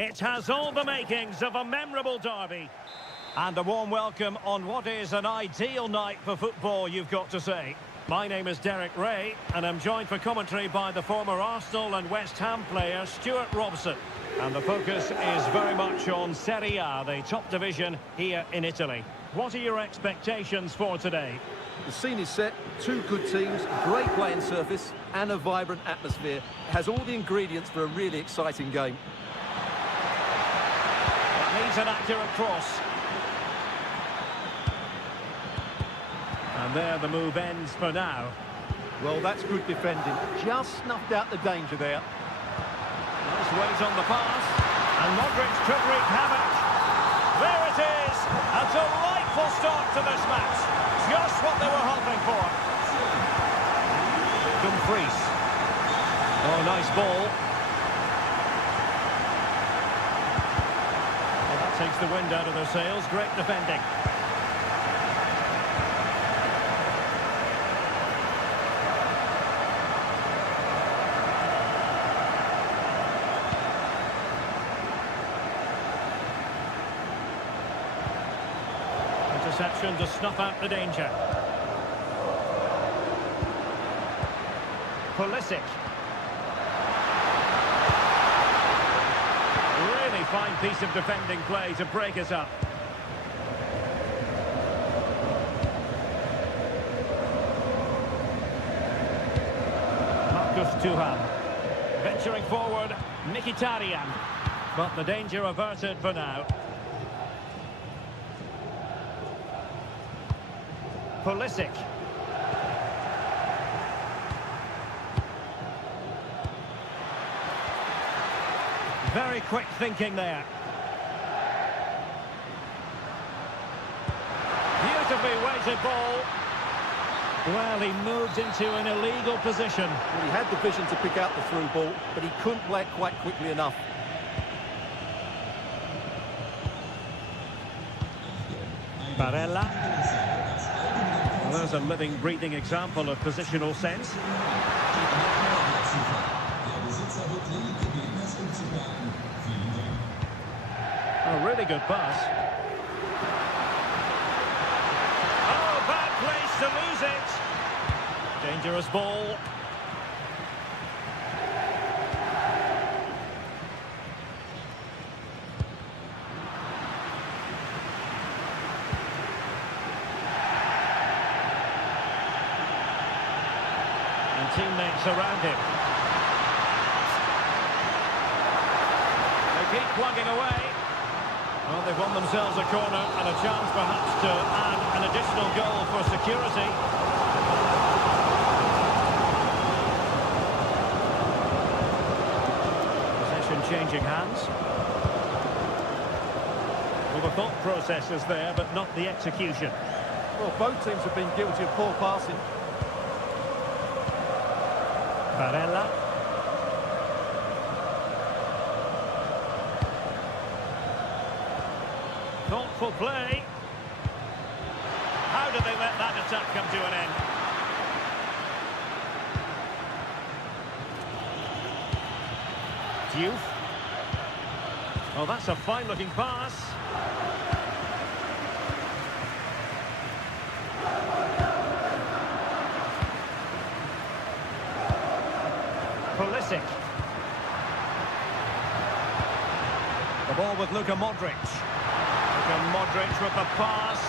It has all the makings of a memorable derby. And a warm welcome on what is an ideal night for football, you've got to say. My name is Derek Ray, and I'm joined for commentary by the former Arsenal and West Ham player Stuart Robson. And the focus is very much on Serie A, the top division here in Italy. What are your expectations for today? The scene is set, two good teams, great playing surface and a vibrant atmosphere. It has all the ingredients for a really exciting game. It needs an accurate cross. And there the move ends for now. Well, that's good defending. Just snuffed out the danger there. Nice weight on the pass. And Modric could wreak havoc. There it is. A delightful start to this match. Just what they were hoping for. Dumfries. Oh, nice ball. Well, that takes the wind out of their sails. Great defending. Interception to snuff out the danger. Pulisic. Really fine piece of defending play to break us up. Marcus Thuram. Venturing forward, Mkhitaryan. But the danger averted for now. Pulisic. Very quick thinking there. Beautifully weighted ball. Well, he moved into an illegal position. Well, he had the vision to pick out the through ball, but he couldn't play it quite quickly enough. Barella. Well, there's a living, breathing example of positional sense. A really good pass. Oh, bad place to lose it. Dangerous ball. Teammates around him. They keep plugging away. Well, they've won themselves a corner and a chance perhaps to add an additional goal for security. Possession changing hands. Well, the thought process is there, but not the execution. Well, both teams have been guilty of poor passing. Barella. Thoughtful play. How did they let that attack come to an end? Diouf. Oh, that's a fine-looking pass. Pulisic. The ball with Luka Modric. Luka Modric with the pass.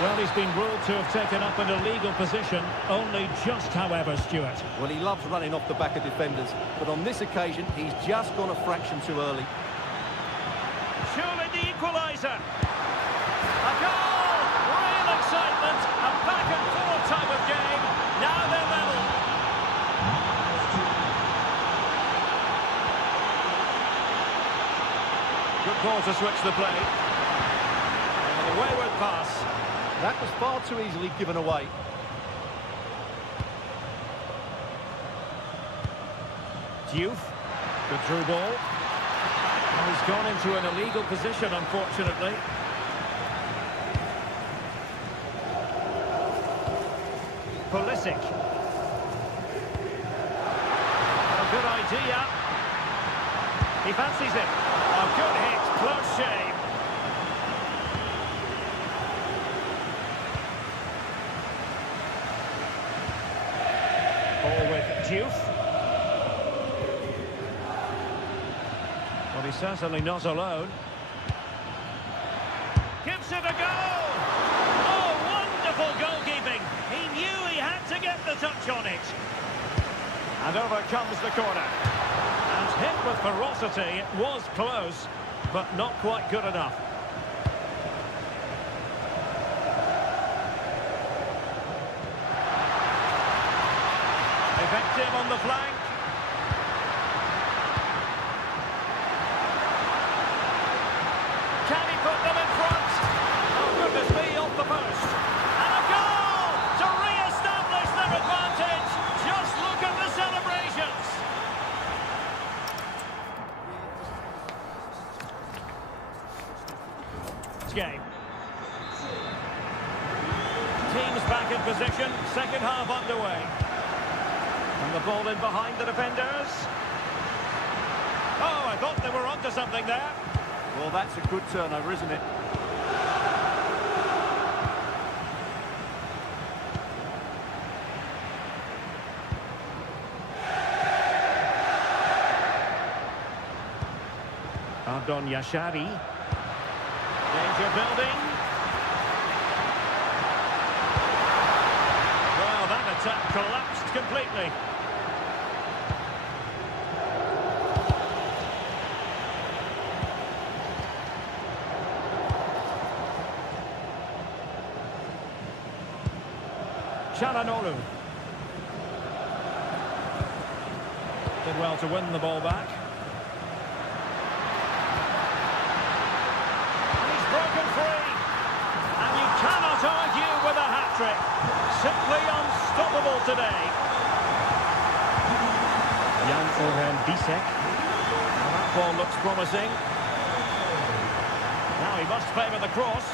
Well, he's been ruled to have taken up an illegal position. Only just, however, Stuart. Well, he loves running off the back of defenders, but on this occasion, he's just gone a fraction too early. Surely the equaliser. A goal! Real excitement. A back-and-forth type of game. Now they're level. Good ball to switch the play. And a wayward pass. That was far too easily given away. Diouf. Good through ball. And he's gone into an illegal position, unfortunately. Pulisic. A good idea. He fancies it. Good hit, close shave. Ball with Juve. Well, he's certainly not alone. Gives it a go! Oh, wonderful goalkeeping! He knew he had to get the touch on it. And over comes the corner. And hit with ferocity, it was close, but not quite good enough. Effective on the flank. Can he put them in front? Oh, goodness me, off the post. And a goal to re-establish their advantage. Just look at the celebrations. It's game. Teams back in position, second half underway. And the ball in behind the defenders. Oh, I thought they were onto something there. Well, that's a good turnover, isn't it? Ardon Yashari. Danger building. Well, that attack collapsed completely. Çalhanoğlu. Did well to win the ball back. And he's broken free. And you cannot argue with a hat-trick. Simply unstoppable today. Jan Orhan Bisek. Now that ball looks promising. Now he must favour the cross.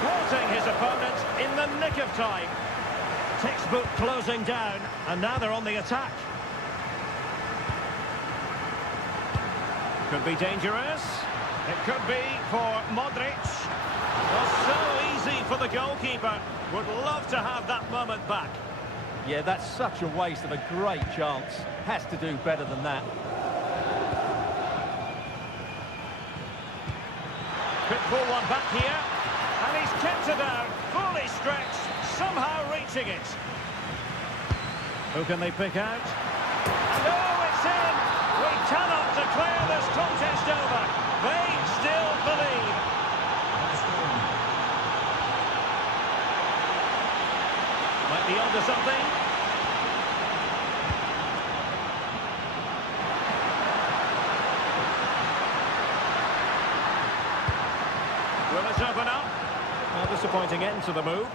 Thwarting his opponent in the nick of time. Textbook closing down, and now they're on the attack. Could be dangerous. It could be for Modric. Well, so easy for the goalkeeper. Would love to have that moment back. Yeah, that's such a waste of a great chance. Has to do better than that. Could pull one back here. And he's kept it out, fully stretched, somehow reaching it. Who can they pick out? And oh, it's in! We cannot declare this contest over. They still believe. Might be onto something. Will it open up? Well, disappointing end to the move.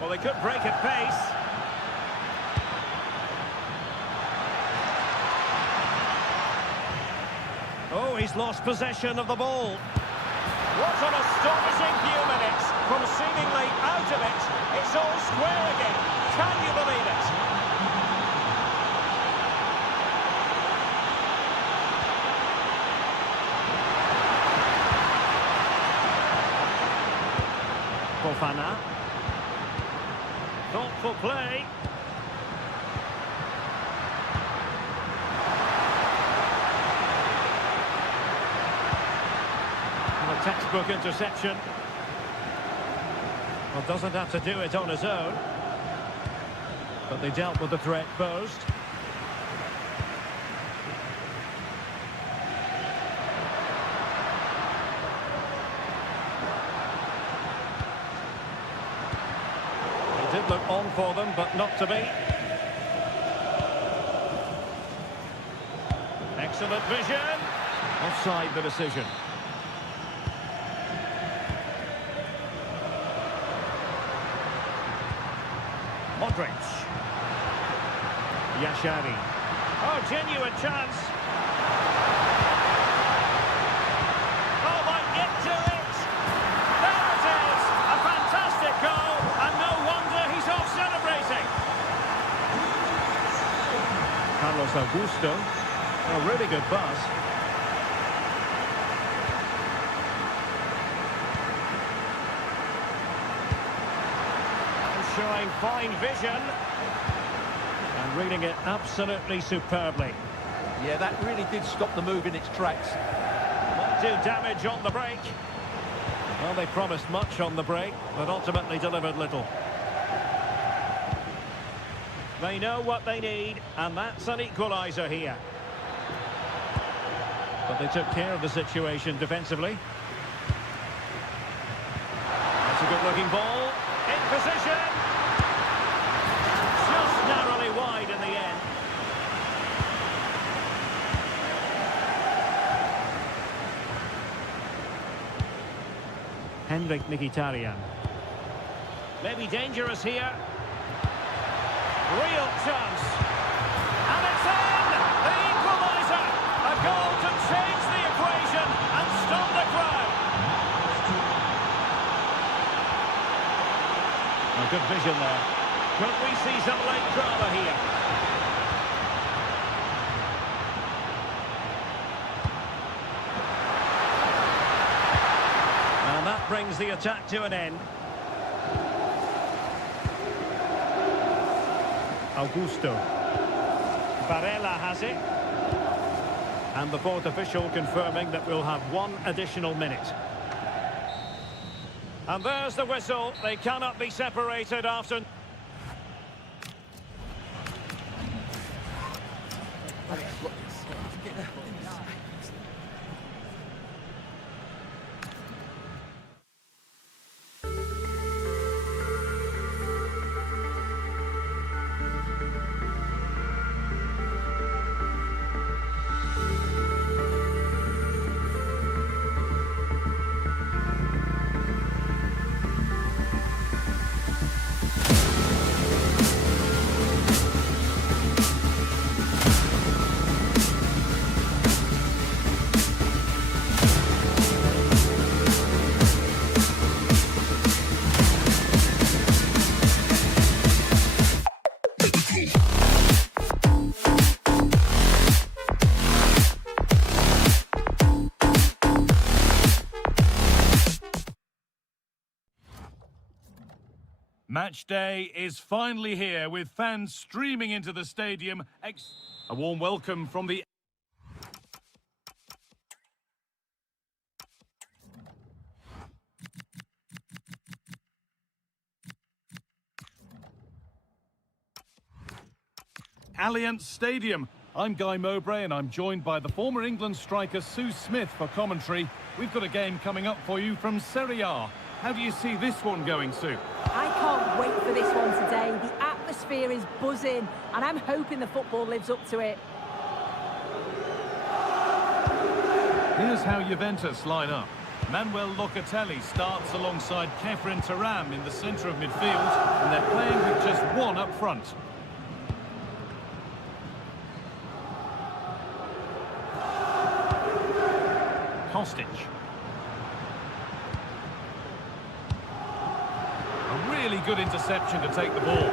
Well, they could break at pace. Oh, he's lost possession of the ball. What an astonishing few minutes. From seemingly out of it, it's all square again. Can you believe it? Fofana. Thoughtful play. And a textbook interception. Well, doesn't have to do it on his own. But they dealt with the threat posed. Did look on for them, but not to be. Excellent vision. Offside the decision. Modric. Yashari. Oh, genuine chance. Oh, might get to it. There it is. A fantastic goal. And no wonder he's off celebrating. Carlos Augusto. A really good pass. Showing fine vision. And reading it absolutely superbly. Yeah, that really did stop the move in its tracks. Won't do damage on the break. Well, they promised much on the break, but ultimately delivered little. They know what they need, and that's an equaliser here. But they took care of the situation defensively. That's a good-looking ball. In position. Just narrowly wide in the end. Henrik Mkhitaryan. Maybe dangerous here. Real chance. And it's in! The equaliser! A goal to change the equation and stop the crowd. A good vision there. Could we see some late drama here? And that brings the attack to an end. Augusto. Barella has it. And the fourth official confirming that we'll have one additional minute. And there's the whistle. They cannot be separated after... Match day is finally here with fans streaming into the stadium. A warm welcome from the... Allianz Stadium. I'm Guy Mowbray and I'm joined by the former England striker Sue Smith for commentary. We've got a game coming up for you from Serie A. How do you see this one going, Sue? I can't wait for this one today. The atmosphere is buzzing, and I'm hoping the football lives up to it. Here's how Juventus line up. Manuel Locatelli starts alongside Kefren Turam in the centre of midfield, and they're playing with just one up front. Kostic. A really good interception to take the ball.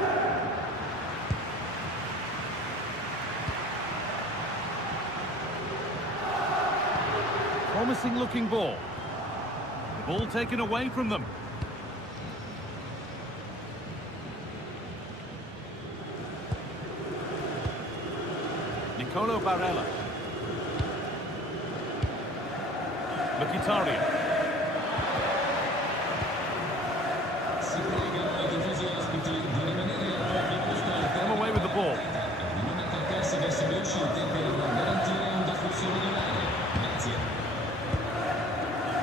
Promising looking ball. The ball taken away from them. Nicolo Barella. Mkhitaryan. Come away with the ball.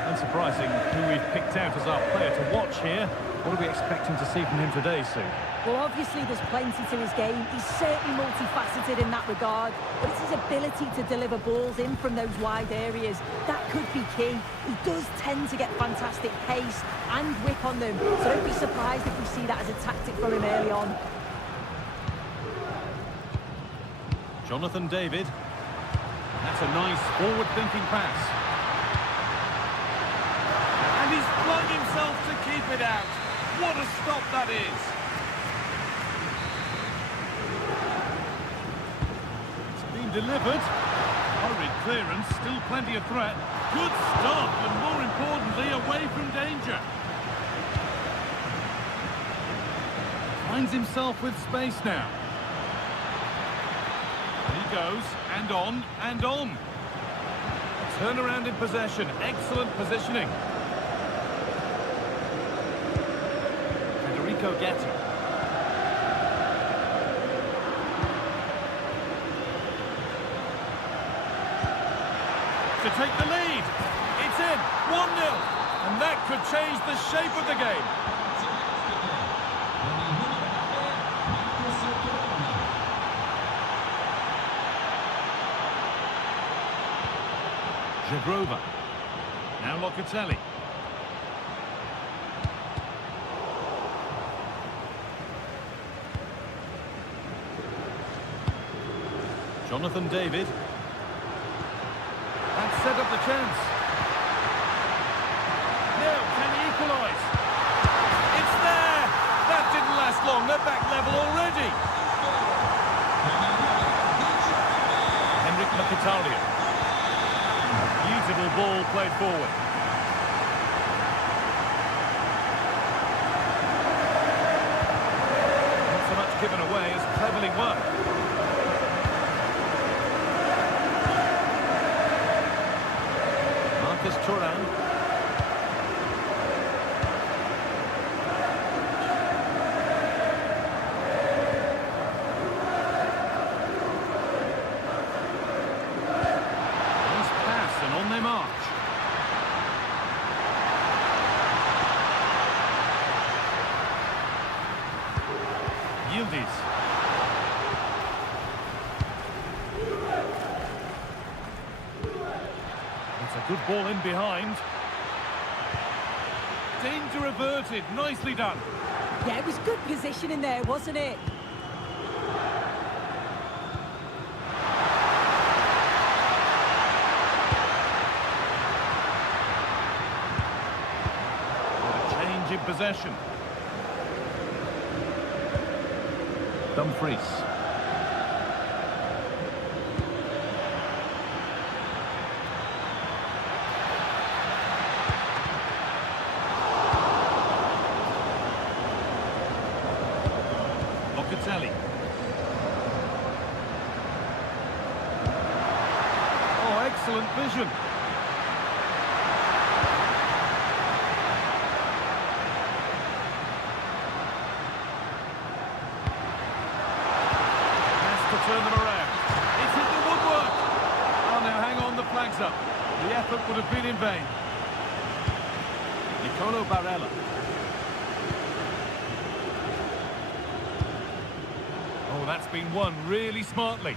Unsurprising who we've picked out as our player to watch here. What are we expecting to see from him today, Sue? Well, obviously there's plenty to his game. He's certainly multifaceted in that regard, but it's his ability to deliver balls in from those wide areas. That could be key. He does tend to get fantastic pace and whip on them, so don't be surprised if we see that as a tactic from him early on. Jonathan David. That's a nice forward-thinking pass. And he's flung himself to keep it out. What a stop that is. It's been delivered. Hurried clearance, still plenty of threat. Good stop, and more importantly, away from danger. Finds himself with space now. He goes, and on, and on. Turnaround in possession, excellent positioning. Federico Gatti. To take the lead. It's in, 1-0. And that could change the shape of the game. Jagrova. Now Locatelli. Jonathan David. That set up the chance. Now, can he equalise? It's there! That didn't last long. They're back level already. Henrik Mkhitaryan. Beautiful ball played forward. Not so much given away as cleverly worked. Marcus Thuram. Yildiz. It's a good ball in behind. Danger averted, nicely done. Yeah, it was good positioning there, wasn't it? What a change in possession. Dumfries. Locatelli. Oh, excellent vision. Turn them around. It's hit the woodwork. Oh, now hang on, the flag's up. The effort would have been in vain. Nicolo Barella. Oh, that's been won really smartly.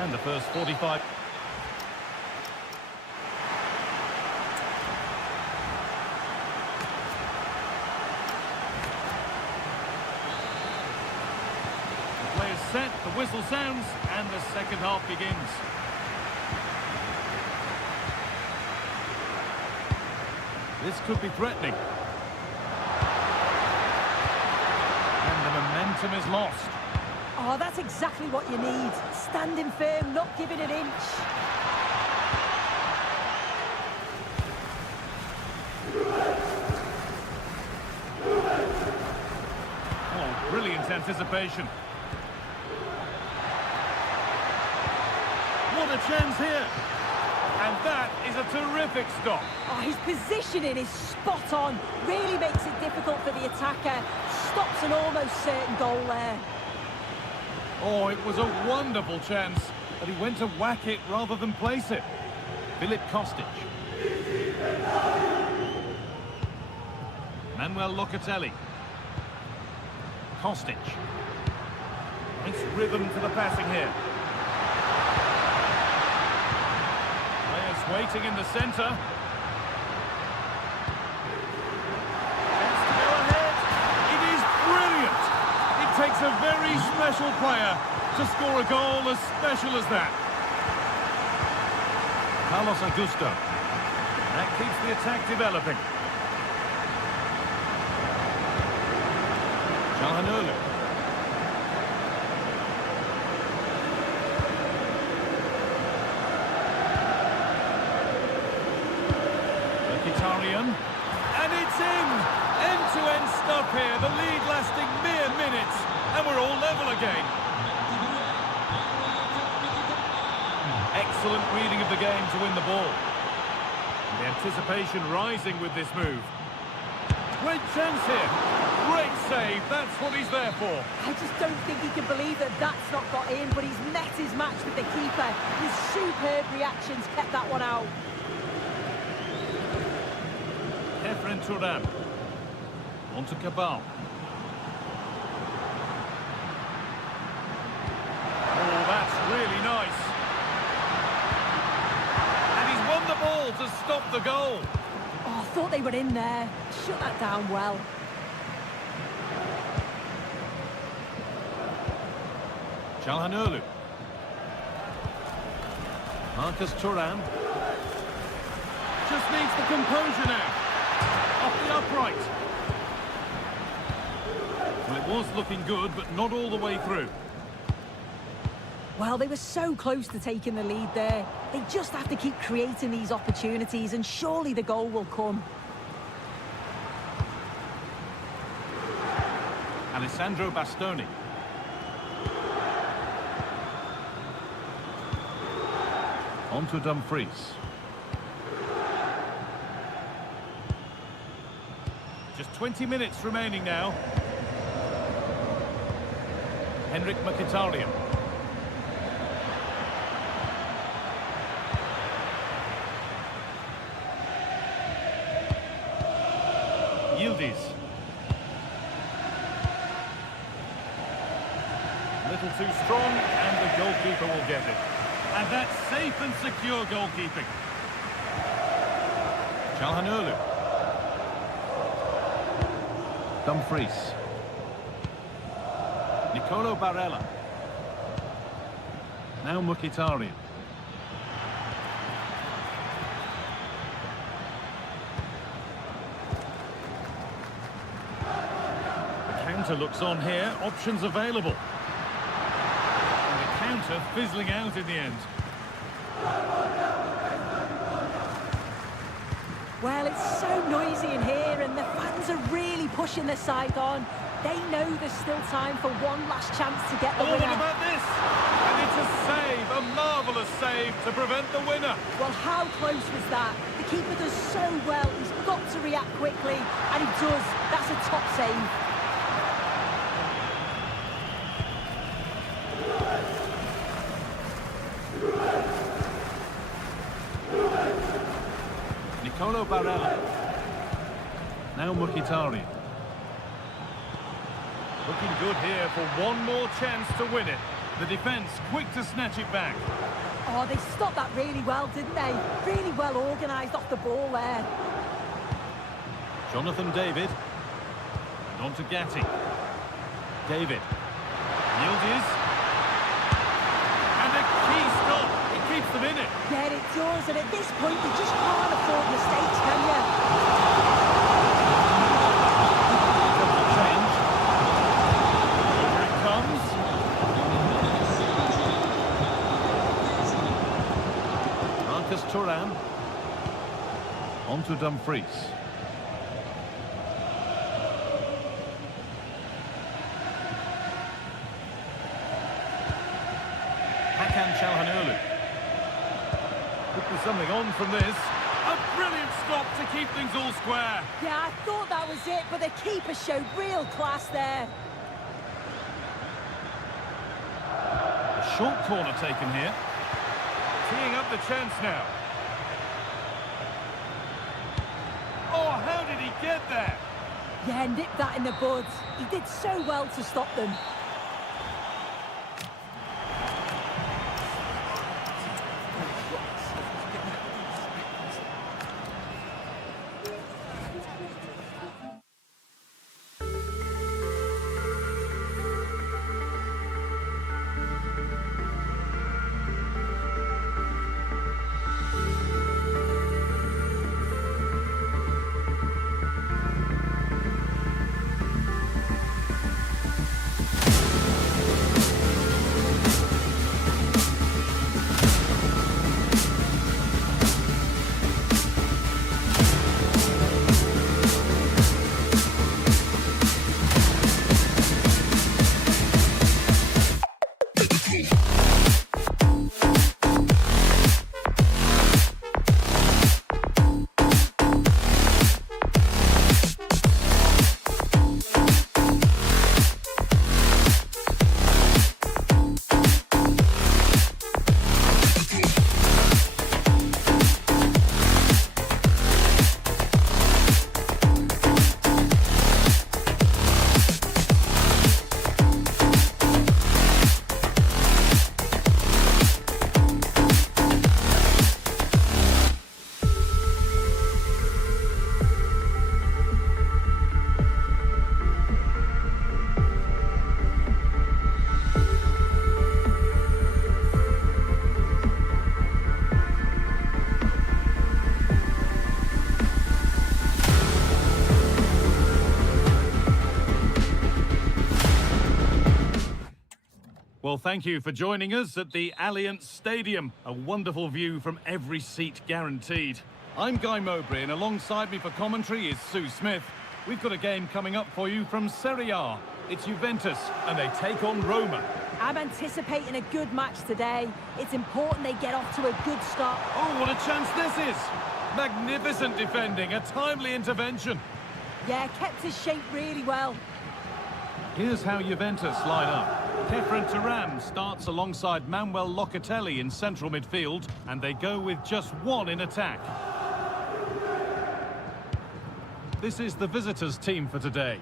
And the first 45. Set, the whistle sounds, and the second half begins. This could be threatening. And the momentum is lost. Oh, that's exactly what you need. Standing firm, not giving an inch. Oh, brilliant anticipation. What a chance here. And that is a terrific stop. Oh, his positioning is spot on. Really makes it difficult for the attacker. Stops an almost certain goal there. Oh, it was a wonderful chance, but he went to whack it rather than place it. Filip Kostic. Manuel Locatelli. Kostic. Nice rhythm to the passing here. Waiting in the centre. Has to go ahead. It is brilliant. It takes a very special player to score a goal as special as that. Carlos Augusto. That keeps the attack developing. Calhanoglu. Mkhitaryan. And it's in! End-to-end stuff here. The lead lasting mere minutes. And we're all level again. Excellent reading of the game to win the ball. And the anticipation rising with this move. Great chance here. Great save. That's what he's there for. I just don't think he can believe that that's not got in, but he's met his match with the keeper. His superb reactions kept that one out. Efren Turan. On to Cabal. Oh, that's really nice. And he's won the ball to stop the goal. Oh, I thought they were in there. Shut that down well. Calhanoglu. Marcus Thuram. Just needs the composure now. Off the upright. Well, it was looking good, but not all the way through. Well, they were so close to taking the lead there. They just have to keep creating these opportunities, and surely the goal will come. Alessandro Bastoni. On to Dumfries. Just 20 minutes remaining now. Henrik Mkhitaryan. Yildiz. A little too strong, and the goalkeeper will get it. And that's safe and secure goalkeeping. Calhanoglu. Dumfries. Nicolo Barella. Now Mkhitaryan. The counter looks on here. Options available. And the counter fizzling out in the end. Well, it's so noisy in here, and the fans are really pushing their side on. They know there's still time for one last chance to get the Oh, winner. what about this? And it's a save, a marvellous save to prevent the winner. Well, how close was that? The keeper does so well. He's got to react quickly, and he does. That's a top save. Nicolo Barella. Now Mkhitaryan. Looking good here for one more chance to win it. The defence quick to snatch it back. Oh, they stopped that really well, didn't they? Really well organised off the ball there. Jonathan David. And on to Gatti. David. Yildiz. And a key stop. It keeps them in it. Yeah, it does, and at this point, you just can't afford mistakes, can you? Double change. Here it comes. Marcus Thuram. On to Dumfries. Calhanoglu. Could be something on from this. A brilliant stop to keep things all square. Yeah, I thought that was it, but the keeper showed real class there. A short corner taken here. Teeing up the chance now. Oh, how did he get there? Yeah, nipped that in the bud. He did so well to stop them. Well, thank you for joining us at the Allianz Stadium. A wonderful view from every seat guaranteed. I'm Guy Mowbray, and alongside me for commentary is Sue Smith. We've got a game coming up for you from Serie A. It's Juventus, and they take on Roma. I'm anticipating a good match today. It's important they get off to a good start. Oh, what a chance this is! Magnificent defending, a timely intervention. Yeah, kept his shape really well. Here's how Juventus line up. Kefren Turam starts alongside Manuel Locatelli in central midfield, and they go with just one in attack. This is the visitors' team for today.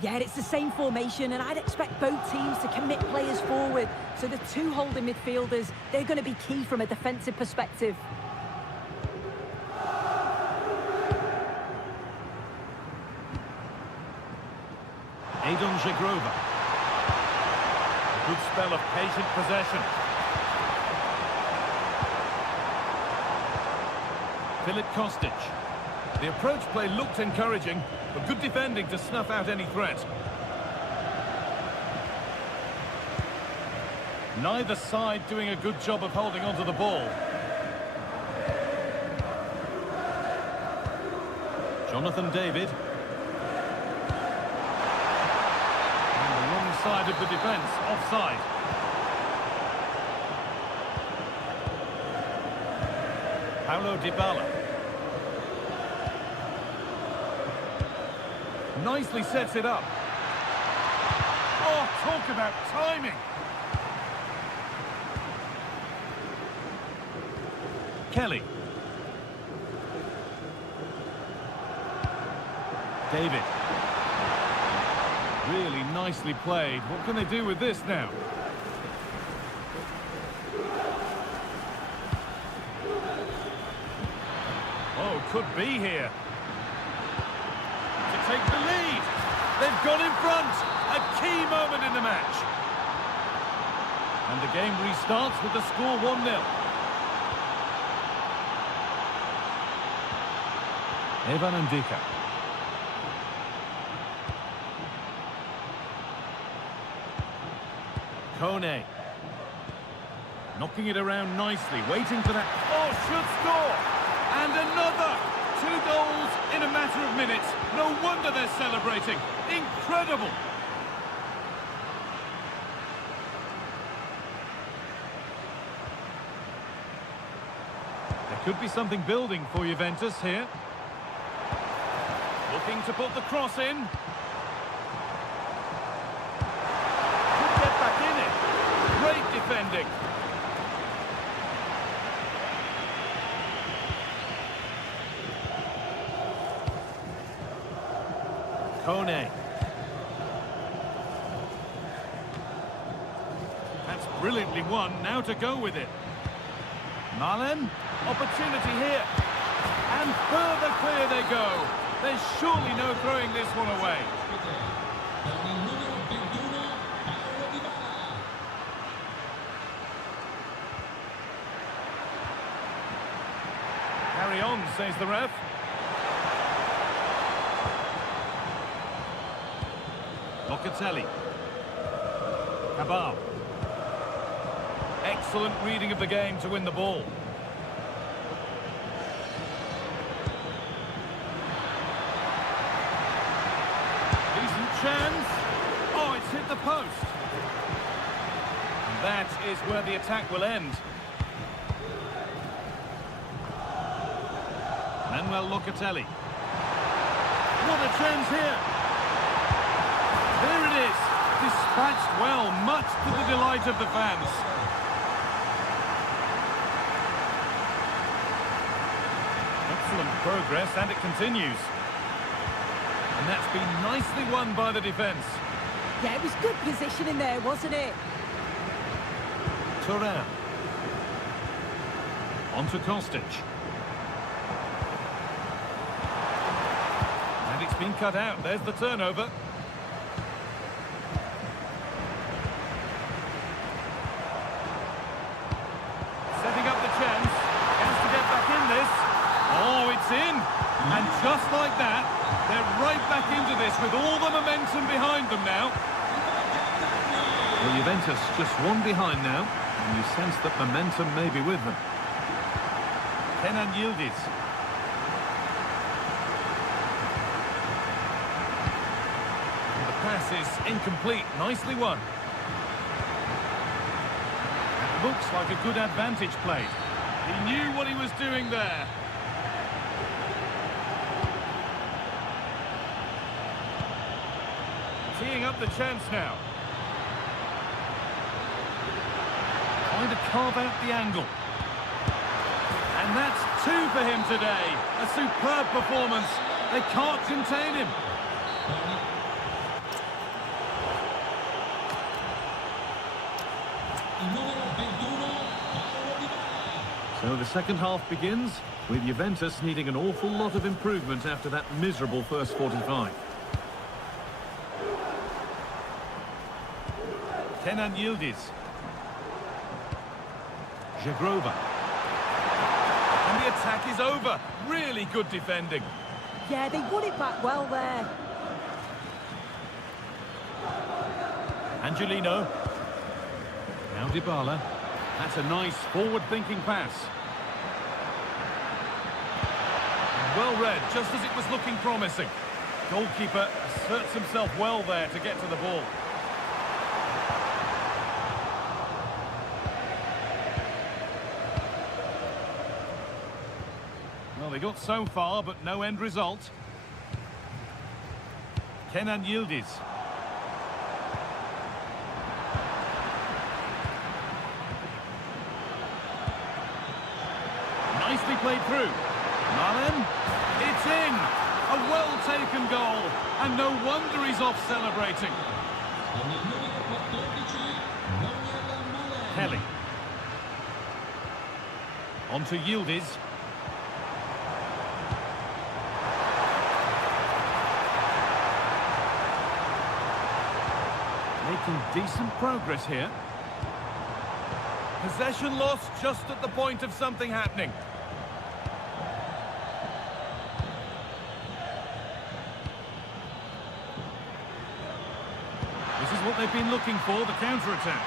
Yeah, it's the same formation, and I'd expect both teams to commit players forward. So the two holding midfielders, they're going to be key from a defensive perspective. Adon Żegrova. A good spell of patient possession. Filip Kostic. The approach play looked encouraging, but good defending to snuff out any threat. Neither side doing a good job of holding onto the ball. Jonathan David. Side of the defence, offside. Paulo Dybala. Nicely sets it up. Oh, talk about timing. Kelly. David. Really nicely played. What can they do with this now? Oh, could be here. To take the lead. They've gone in front. A key moment in the match. And the game restarts with the score 1-0. Evan Ndika. Kone. Knocking it around nicely, waiting for that. Oh, should score! And another! 2 goals in a matter of minutes. No wonder they're celebrating. Incredible! There could be something building for Juventus here. Looking to put the cross in. Defending. Kone. That's brilliantly won. Now to go with it. Malen. Opportunity here. And further clear they go. There's surely no throwing this one away. Carry on, says the ref. Locatelli. Cabal. Excellent reading of the game to win the ball. Decent chance. Oh, it's hit the post. And that is where the attack will end. Manuel Locatelli. What a chance here. There it is. Dispatched well, much to the delight of the fans. Excellent progress, and it continues. And that's been nicely won by the defence. Yeah, it was good positioning there, wasn't it? Turam. On to Kostic. And it's been cut out. There's the turnover. Setting up the chance. Has to get back in this. Oh, it's in. And just like that, they're right back into this with all the momentum behind them now. Well, Juventus just one behind now, and you sense that momentum may be with them. Kenan Yildiz. The pass is incomplete. Nicely won. It looks like a good advantage played. He knew what he was doing there. Teeing up the chance now. Trying to carve out the angle. And that's 2 for him today. A superb performance. They can't contain him. So the second half begins, with Juventus needing an awful lot of improvement after that miserable first 45. Kenan Yildiz. Jagrova. And the attack is over. Really good defending. Yeah, they won it back well there. Angelino. Now Dybala. That's a nice forward-thinking pass. Well read, just as it was looking promising. Goalkeeper asserts himself well there to get to the ball. Well, they got so far, but no end result. Kenan Yildiz. Nicely played through. Malen. It's in. A well-taken goal. And no wonder he's off celebrating. Kelly. On to Yildiz. Making decent progress here. Possession lost just at the point of something happening. This is what they've been looking for, the counter-attack.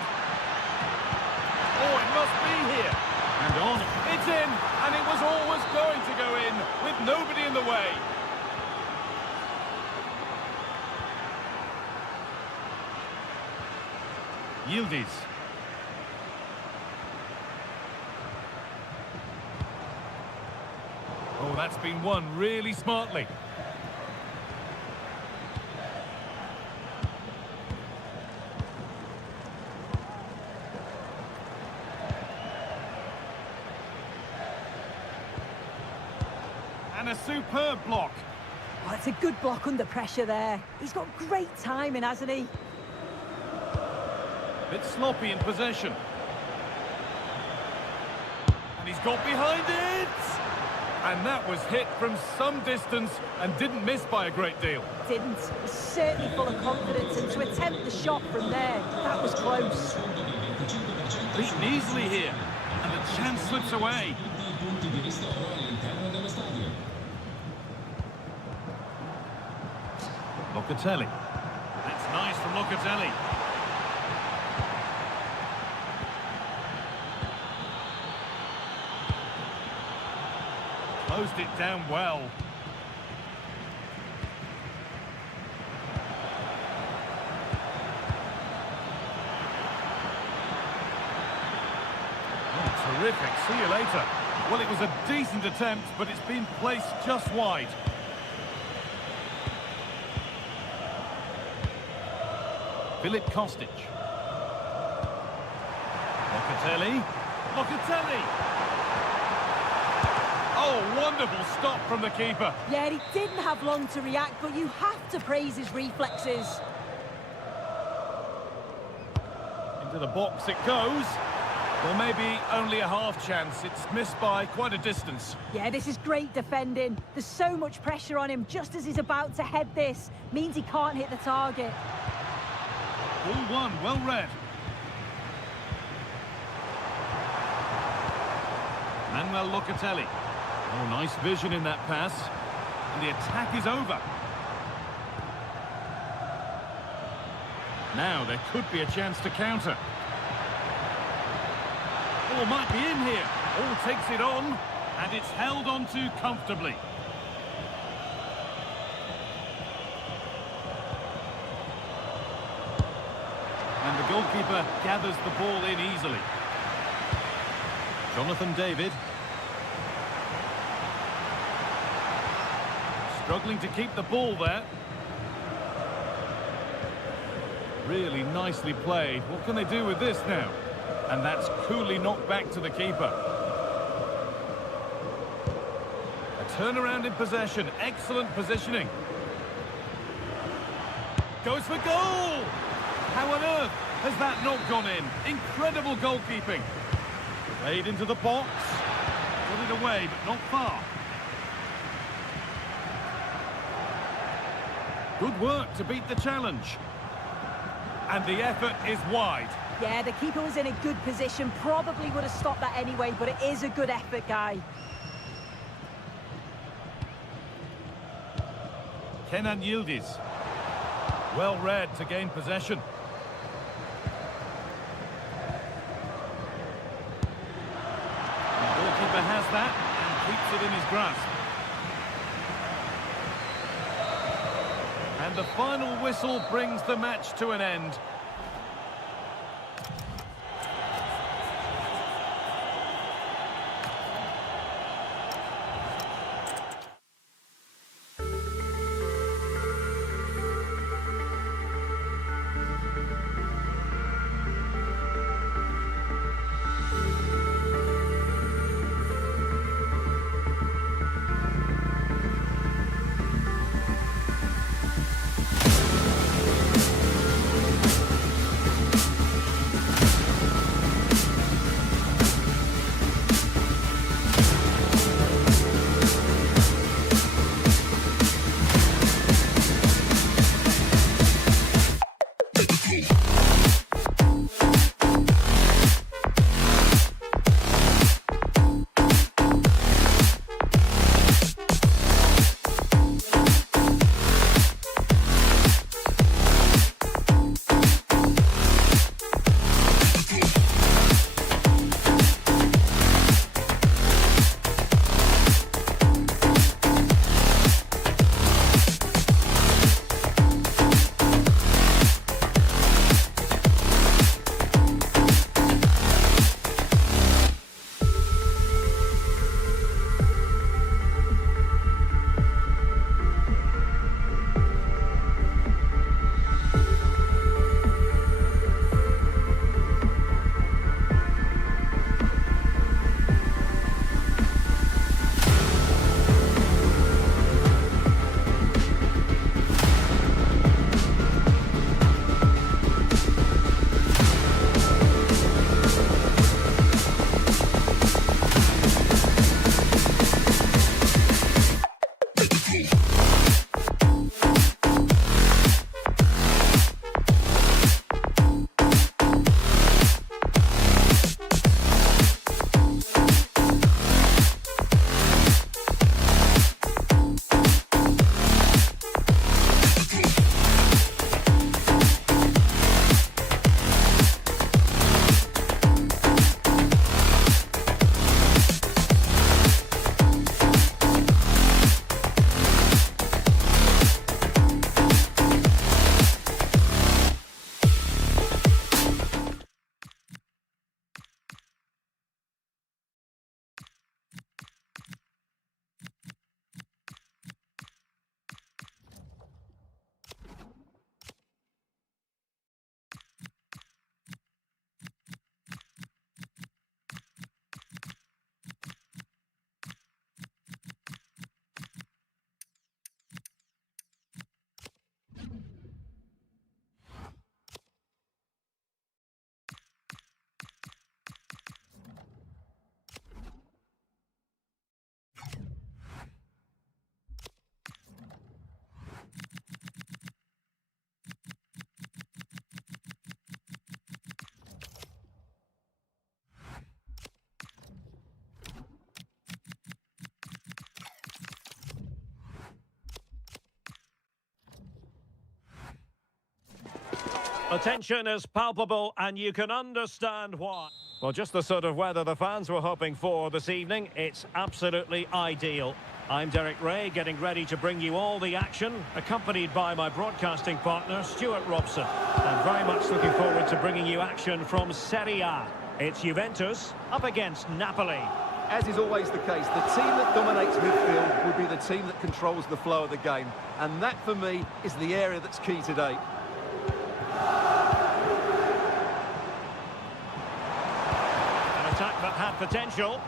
Oh, it must be here. And on. It's in, and it was always going to go in, with nobody in the way. Yildiz. Oh, that's been won really smartly. And a superb block. Oh, it's a good block under pressure there. He's got great timing, hasn't he? Bit sloppy in possession. And he's got behind it! And that was hit from some distance and didn't miss by a great deal. Didn't. He's certainly full of confidence, and to attempt the shot from there, that was close. Beaten easily here, and the chance slips away. Locatelli. That's nice from Locatelli. Closed it down well. Oh, terrific. See you later. Well, it was a decent attempt, but it's been placed just wide. Filip Kostic. Locatelli. Locatelli! Oh, wonderful stop from the keeper. Yeah, he didn't have long to react, but you have to praise his reflexes. Into the box it goes. Well, maybe only a half chance. It's missed by quite a distance. Yeah, this is great defending. There's so much pressure on him just as he's about to head this. Means he can't hit the target. All one, well read. Manuel Locatelli. Oh, nice vision in that pass. And the attack is over. Now there could be a chance to counter. Ball might be in here. All takes it on, and it's held on to comfortably. And the goalkeeper gathers the ball in easily. Jonathan David. Struggling to keep the ball there. Really nicely played. What can they do with this now? And that's coolly knocked back to the keeper. A turnaround in possession. Excellent positioning. Goes for goal! How on earth has that not gone in? Incredible goalkeeping. Played into the box. Got it away, but not far. Good work to beat the challenge. And the effort is wide. Yeah, the keeper was in a good position. Probably would have stopped that anyway, but it is a good effort, Guy. Kenan Yildiz. Well read to gain possession. The goalkeeper has that and keeps it in his grasp. And the final whistle brings the match to an end. The tension is palpable and you can understand why. Well, just the sort of weather the fans were hoping for this evening. It's absolutely ideal. I'm Derek Ray, getting ready to bring you all the action, accompanied by my broadcasting partner, Stuart Robson. I'm very much looking forward to bringing you action from Serie A. It's Juventus up against Napoli. As is always the case, the team that dominates midfield will be the team that controls the flow of the game. And that, for me, is the area that's key today. An attack that had potential.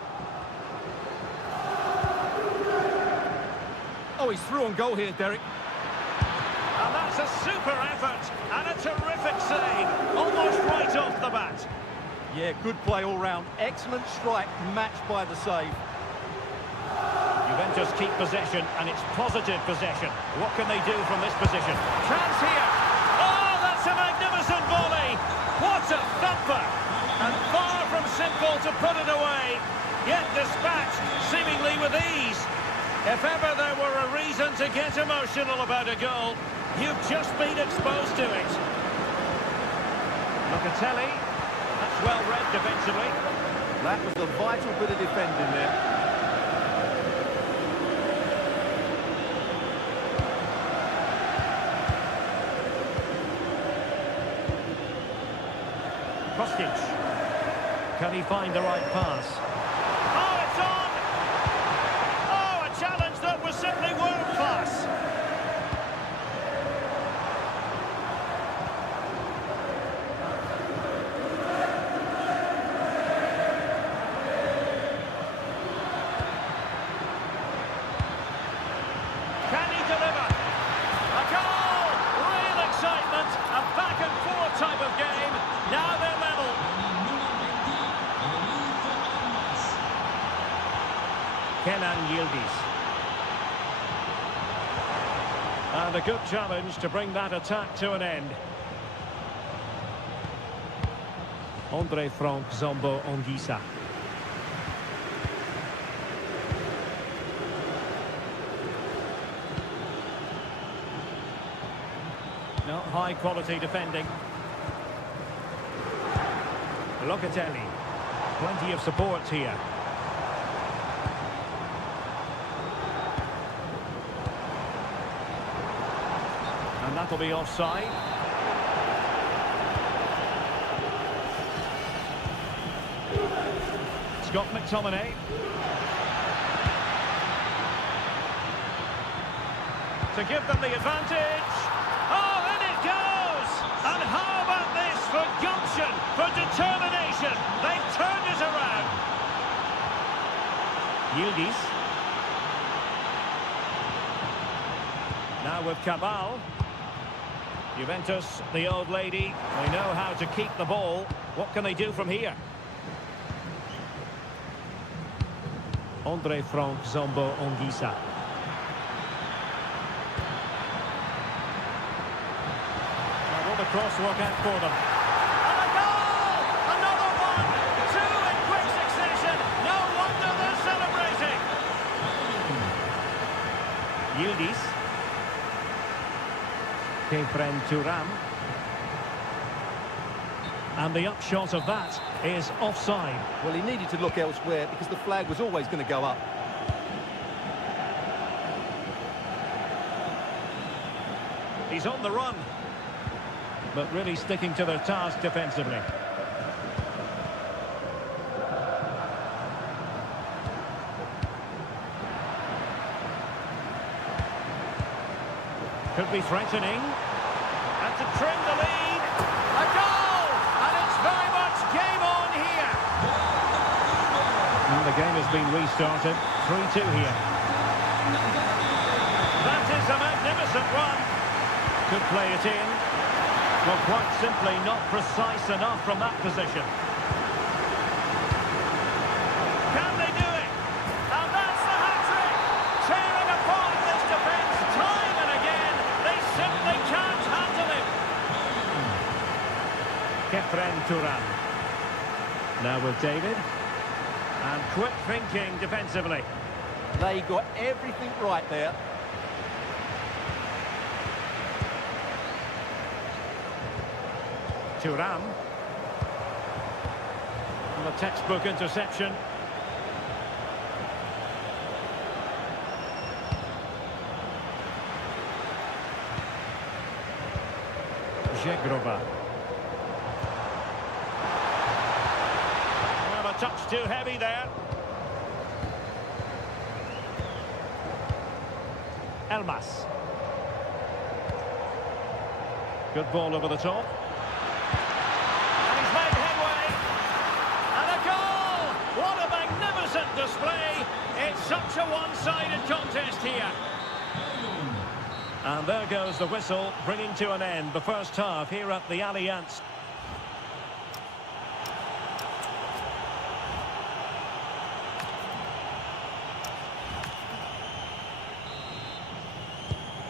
Oh, he's through on goal here, Derek. And that's a super effort and a terrific save, almost right off the bat. Yeah, good play all round. Excellent strike, matched by the save. Juventus keep possession, and it's positive possession. What can they do from this position? Chance here. Oh, that's a magnificent volley. What a thumper. And far from simple to put it away, yet dispatched seemingly with ease. If ever there were a reason to get emotional about a goal, you've just been exposed to it. Locatelli. That's well read defensively. That was a vital bit of defending there. Kostic. Can he find the right pass? Oh, it's on! Oh, a challenge that was simply world class. Can he deliver? A goal! Real excitement. A back and forth type of game. Now they're level. Kenan Yildiz. And a good challenge to bring that attack to an end. Andre Frank Zombo Onguisa. No, high quality defending. Locatelli. Plenty of support here. And that'll be offside. Scott McTominay. To give them the advantage. Oh, in it goes! And how about this for gumption, for determination? They've turned it around. Yildiz. Now with Cabal. Juventus, the old lady, they know how to keep the ball. What can they do from here? Andre Frank Zombo Onguisa. Now will the cross work out for them? And a goal! Another one! Two in quick succession! No wonder they're celebrating! Yildiz. Kefren Turam. And the upshot of that is offside. Well, he needed to look elsewhere because the flag was always going to go up. He's on the run, but really sticking to their task defensively. Could be threatening. And to trim the lead. A goal! And it's very much game on here. And the game has been restarted. 3-2 here. That is a magnificent run. Could play it in. Well, quite simply not precise enough from that position. Can they do it? And that's the hat-trick! Tearing apart this defence time and again. They simply can't handle him. Kefren Turan. Now with David. And quick thinking defensively. They got everything right there. Thuram. And a textbook interception. Żegrova. Well, a touch too heavy there. Elmas. Good ball over the top. And he's made headway. And a goal! What a magnificent display. It's such a one-sided contest here. And there goes the whistle, bringing to an end the first half here at the Allianz.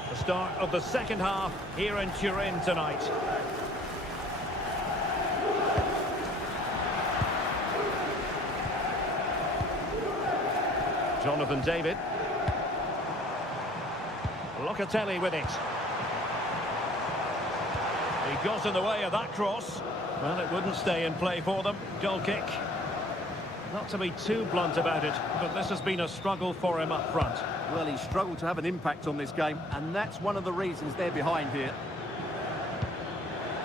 The start of the second half here in Turin tonight. Jonathan David. Locatelli with it. He got in the way of that cross. Well, it wouldn't stay in play for them. Goal kick. Not to be too blunt about it, but this has been a struggle for him up front. Well, he's struggled to have an impact on this game, and that's one of the reasons they're behind here.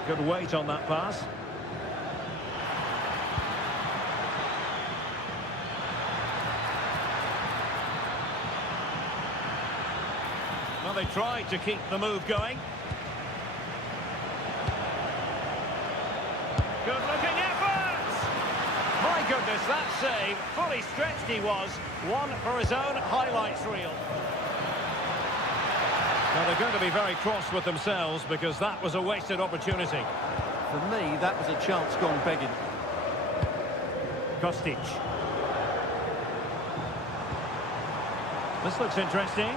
Good weight on that pass. Well, they tried to keep the move going. Good-looking effort! My goodness, that save. Fully stretched he was. One for his own highlights reel. Now, they're going to be very cross with themselves because that was a wasted opportunity. For me, that was a chance gone begging. Kostic. This looks interesting.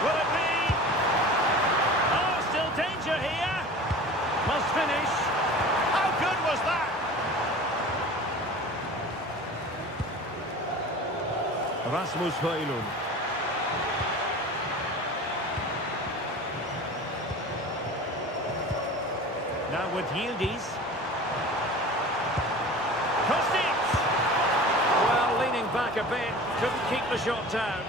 Will it be? Oh, still danger here. Must finish. How good was that? Rasmus Højlund. Now with Yildiz. Kostic! Well, leaning back a bit. Couldn't keep the shot down.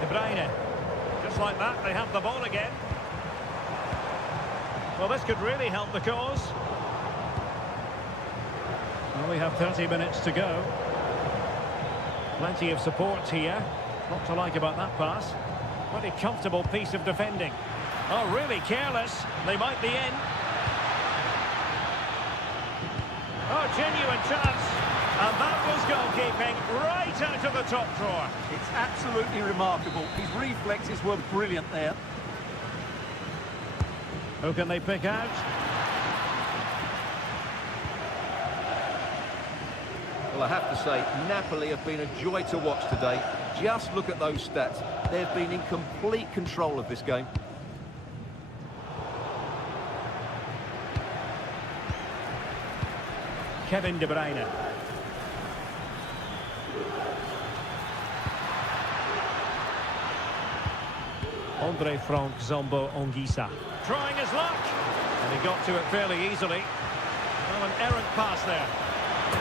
De Bruyne. Just like that, they have the ball again. Well, this could really help the cause. Well, we have 30 minutes to go. Plenty of support here. Not to like about that pass. Pretty comfortable piece of defending. Oh, really careless. They might be in. Oh, genuine chance. And that was goalkeeping right out of the top drawer. It's absolutely remarkable. His reflexes were brilliant there. Who can they pick out? Well, I have to say, Napoli have been a joy to watch today. Just look at those stats. They've been in complete control of this game. Kevin De Bruyne. Andre Frank Zombo Ongisa. Trying his luck. And he got to it fairly easily. Well, an errant pass there.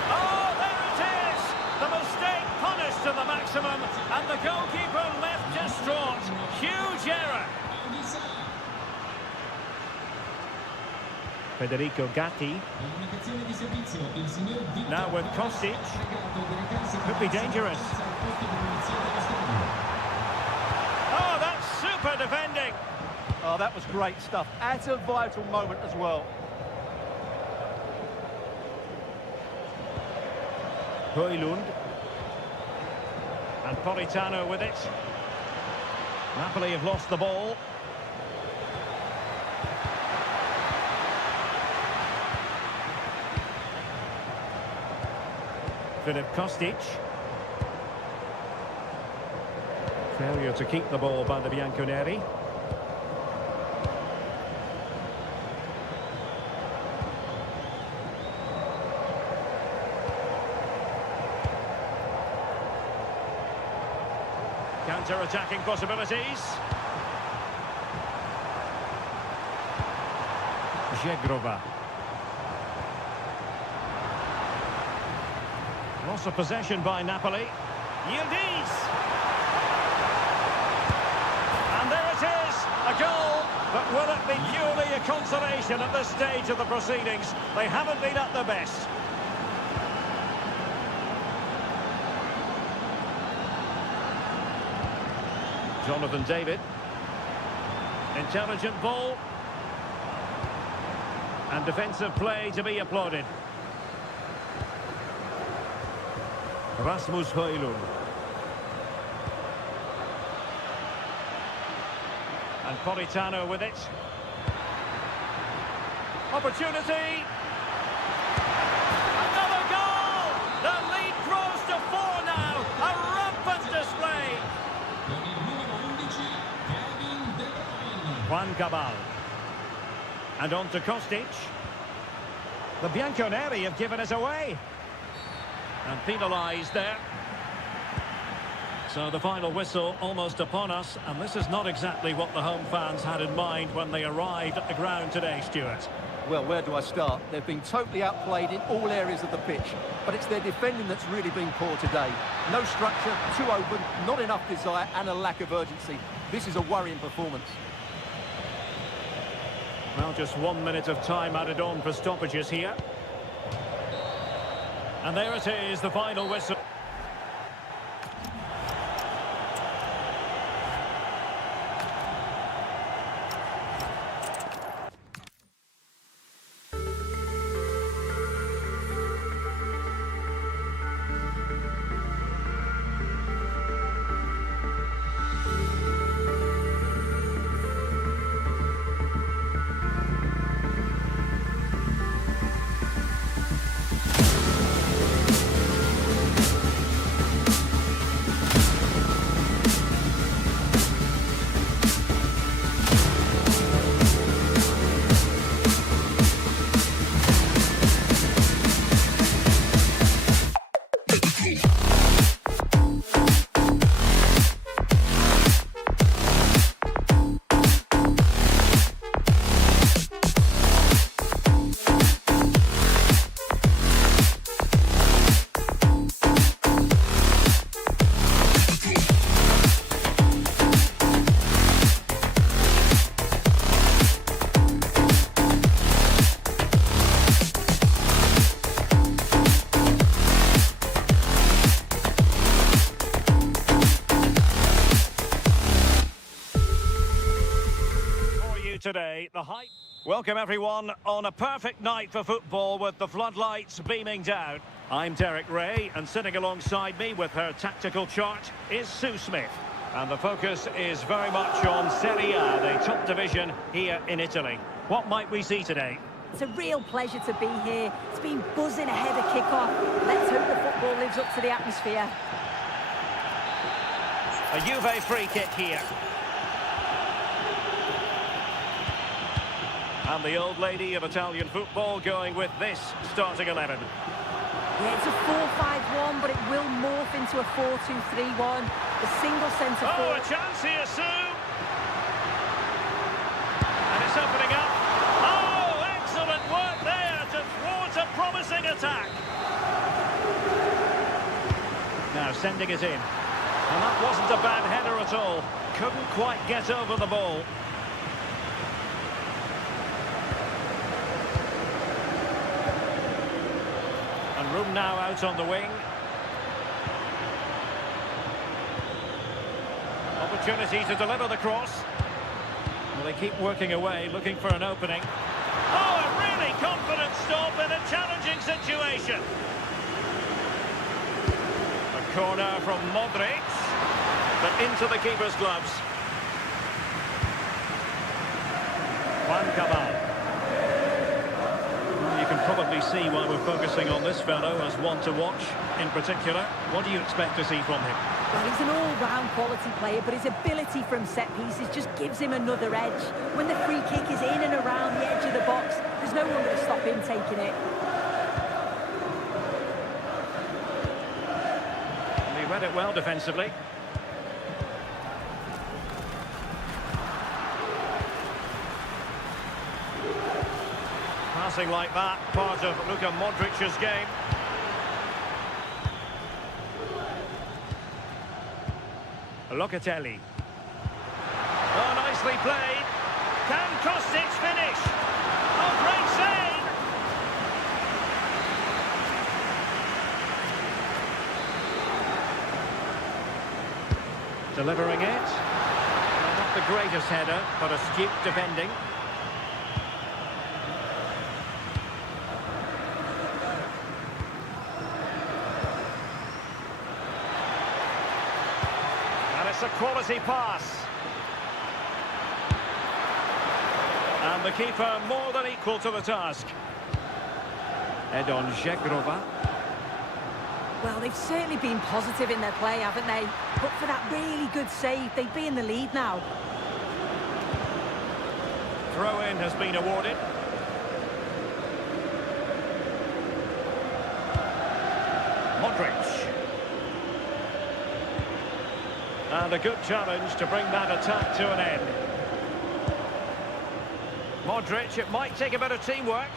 Oh, there it is! The mistake punished to the maximum. And the goalkeeper left distraught. Huge error. Federico Gatti. Now with Kostic. Could be dangerous. Oh, that's super defending. Oh, that was great stuff. At a vital moment as well. Højlund. And Politano with it. Napoli have lost the ball. Filip Kostic. Failure to keep the ball by the Bianconeri. Counter-attacking possibilities. Jegrova. Loss of possession by Napoli. Yildiz! And there it is, a goal. But will it be purely a consolation at this stage of the proceedings? They haven't been at their best. Jonathan David. Intelligent ball. And defensive play to be applauded. Rasmus Højlund. And Politano with it. Opportunity. Another goal! The lead grows to 4 now. A rampant display. Juan Cabal. And on to Kostic. The Bianconeri have given us away. And penalised there. So the final whistle almost upon us, and this is not exactly what the home fans had in mind when they arrived at the ground today, Stuart. Well, where do I start? They've been totally outplayed in all areas of the pitch, but it's their defending that's really been poor today. No structure, too open, not enough desire, and a lack of urgency. This is a worrying performance. Well, just 1 minute of time added on for stoppages here. And there it is, the final whistle. Today, the hype. Welcome everyone on a perfect night for football with the floodlights beaming down. I'm Derek Ray, and sitting alongside me with her tactical chart is Sue Smith. And the focus is very much on Serie A, the top division here in Italy. What might we see today? It's a real pleasure to be here. It's been buzzing ahead of kick-off. Let's hope the football lives up to the atmosphere. A Juve free kick here. And the old lady of Italian football going with this starting 11. Yeah, it's a 4-5-1, but it will morph into a 4-2-3-1. The single centre forward. Oh, a chance here, Sue! And it's opening up. Oh, excellent work there to thwart a promising attack. Now sending it in. And that wasn't a bad header at all. Couldn't quite get over the ball. Room now out on the wing. Opportunity to deliver the cross. Well, they keep working away, looking for an opening. Oh, a really confident stop in a challenging situation. A corner from Modric, but into the keeper's gloves. Juan Cabal. You can probably see why we're focusing on this fellow as one to watch in particular. What do you expect to see from him? Well, he's an all-round quality player, but his ability from set pieces just gives him another edge. When the free kick is in and around the edge of the box, there's no one going to stop him taking it. And he read it well defensively. Passing like that, part of Luka Modric's game. Locatelli. Oh, nicely played. Can Kostic finish? Oh, great save! Delivering it. Well, not the greatest header, but astute defending. And it's a quality pass. And the keeper more than equal to the task. Edon Žegrova. Well, they've certainly been positive in their play, haven't they? But for that really good save, they'd be in the lead now. Throw-in has been awarded. Modric. And a good challenge to bring that attack to an end. Modric, it might take a bit of teamwork.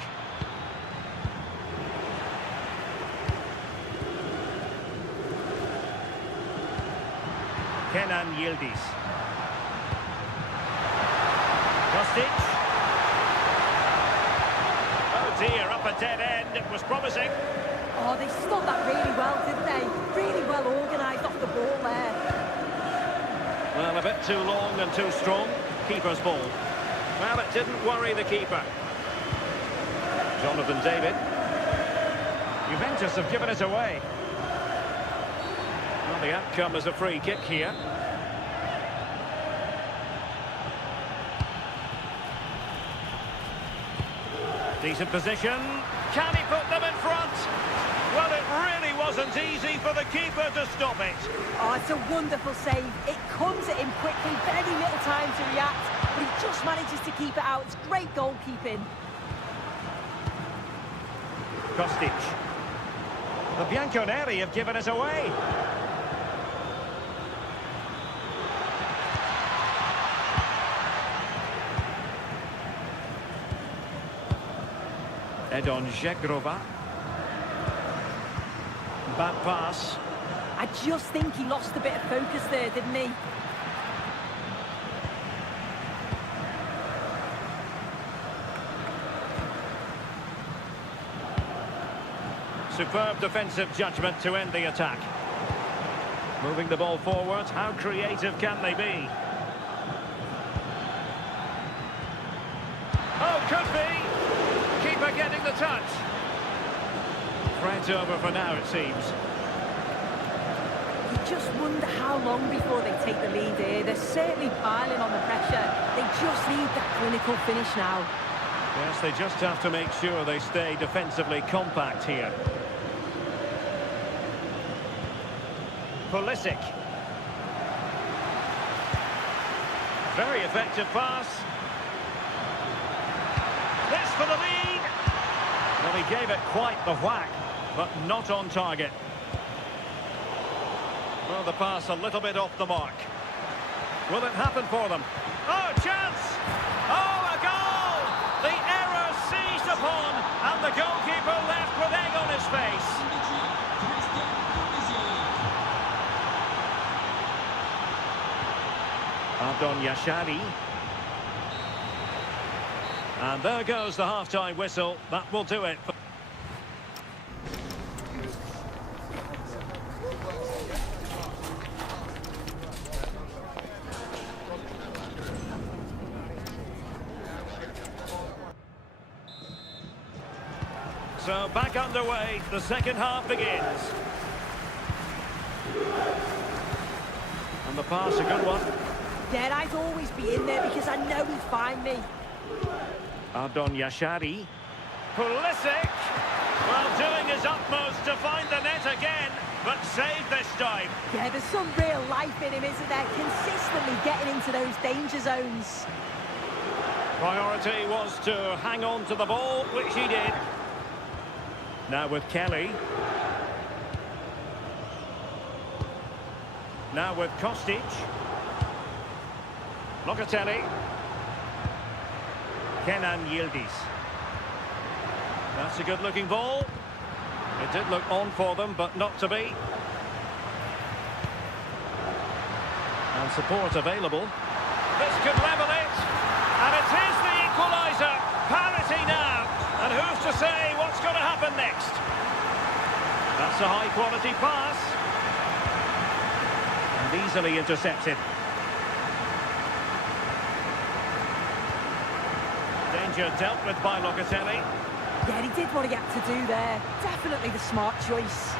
Kenan Yildiz. Kostic. Oh dear, up a dead end. It was promising. Oh, they stopped that really well, didn't they? Really well organised off the ball there. Well, a bit too long and too strong. Keeper's ball. Well, it didn't worry the keeper. Jonathan David. Juventus have given it away. Well, the outcome is a free kick here. Decent position. Can he put them in front? Well, it really wasn't easy for the keeper to stop it. Oh, it's a wonderful save. It comes at him quickly, very little time to react, but he just manages to keep it out. It's great goalkeeping. Kostic. The Bianconeri have given it away. Edon Žegrova. Bad pass. I just think he lost a bit of focus there, didn't he? Superb defensive judgment to end the attack. Moving the ball forward, how creative can they be? Oh, could be! Keeper getting the touch. Threat over for now, it seems. You just wonder how long before they take the lead here. They're certainly piling on the pressure. They just need that clinical finish now. Yes, they just have to make sure they stay defensively compact here. Pulisic. Very effective pass. This for the lead. Well, he gave it quite the whack, but not on target. Well, the pass a little bit off the mark. Will it happen for them? Oh, chance! Oh, a goal! The error seized upon, and the goalkeeper left with egg on his face. Abdon Yashari. And there goes the half-time whistle. That will do it. So back underway, the second half begins. And the pass, a good one. Yeah, I'd always be in there because I know he'd find me. Abdon Yashari. Pulisic! Well, doing his utmost to find the net again, but saved this time. Yeah, there's some real life in him, isn't there? Consistently getting into those danger zones. Priority was to hang on to the ball, which he did. Now with Kelly. Now with Kostic. Locatelli. Kenan Yildiz. That's a good-looking ball. It did look on for them, but not to be. And support available. This could level it. And it is the equaliser. Parity now. And who's to say what's going to happen next? That's a high-quality pass. And easily intercepted. Danger dealt with by Locatelli. Yeah, he did what he had to do there. Definitely the smart choice.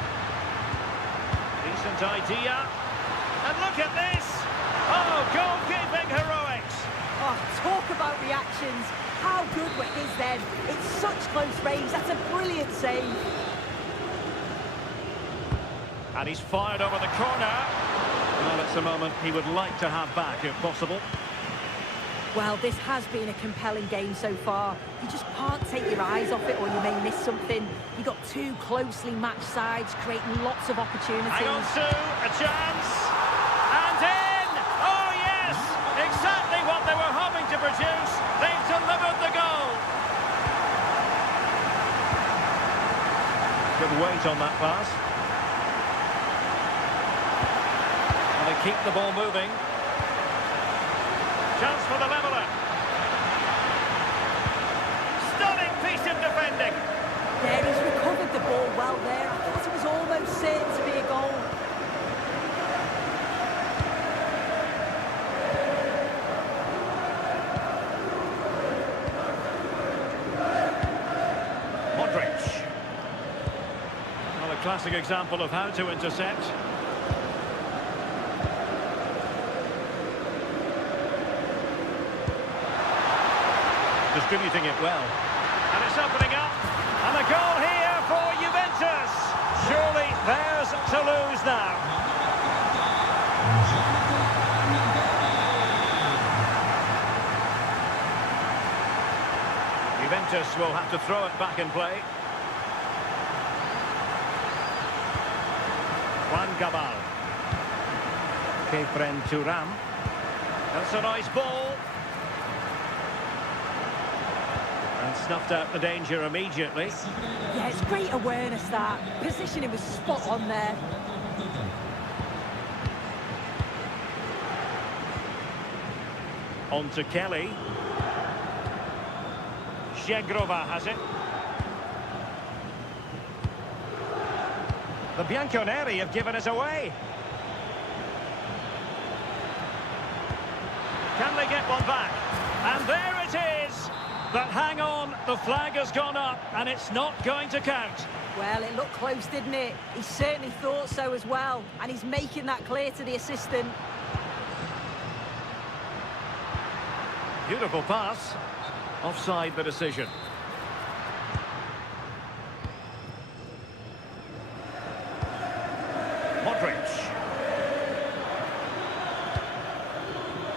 Decent idea. And look at this. Oh, goalkeeping heroics. Oh, talk about reactions. How good were his then? It's such close range. That's a brilliant save. And he's fired over the corner. Well, it's a moment he would like to have back, if possible. Well, this has been a compelling game so far. You just can't take your eyes off it or you may miss something. You've got two closely matched sides creating lots of opportunities. Hang on, Sue, a chance. And in! Oh, yes! Exactly what they were hoping to produce. They've delivered the goal. Good weight on that pass. And they keep the ball moving. Chance for the leveller. Stunning piece of defending. Yeah, he's recovered the ball well there. I thought it was almost certain to be a goal. Modric. Well, a classic example of how to intercept. Distributing it well. And it's opening up. And a goal here for Juventus. Surely theirs to lose now. Juventus will have to throw it back in play. Juan Gabal. Kefren Turam. That's a nice ball. And snuffed out the danger immediately. Yeah, it's great awareness that. Positioning was spot on there. On to Kelly. Shegrova has it. The Bianconeri have given us away. Can they get one back? And there it is! But hang on, the flag has gone up and it's not going to count. Well, it looked close, didn't it? He certainly thought so as well. And he's making that clear to the assistant. Beautiful pass. Offside the decision. Modric.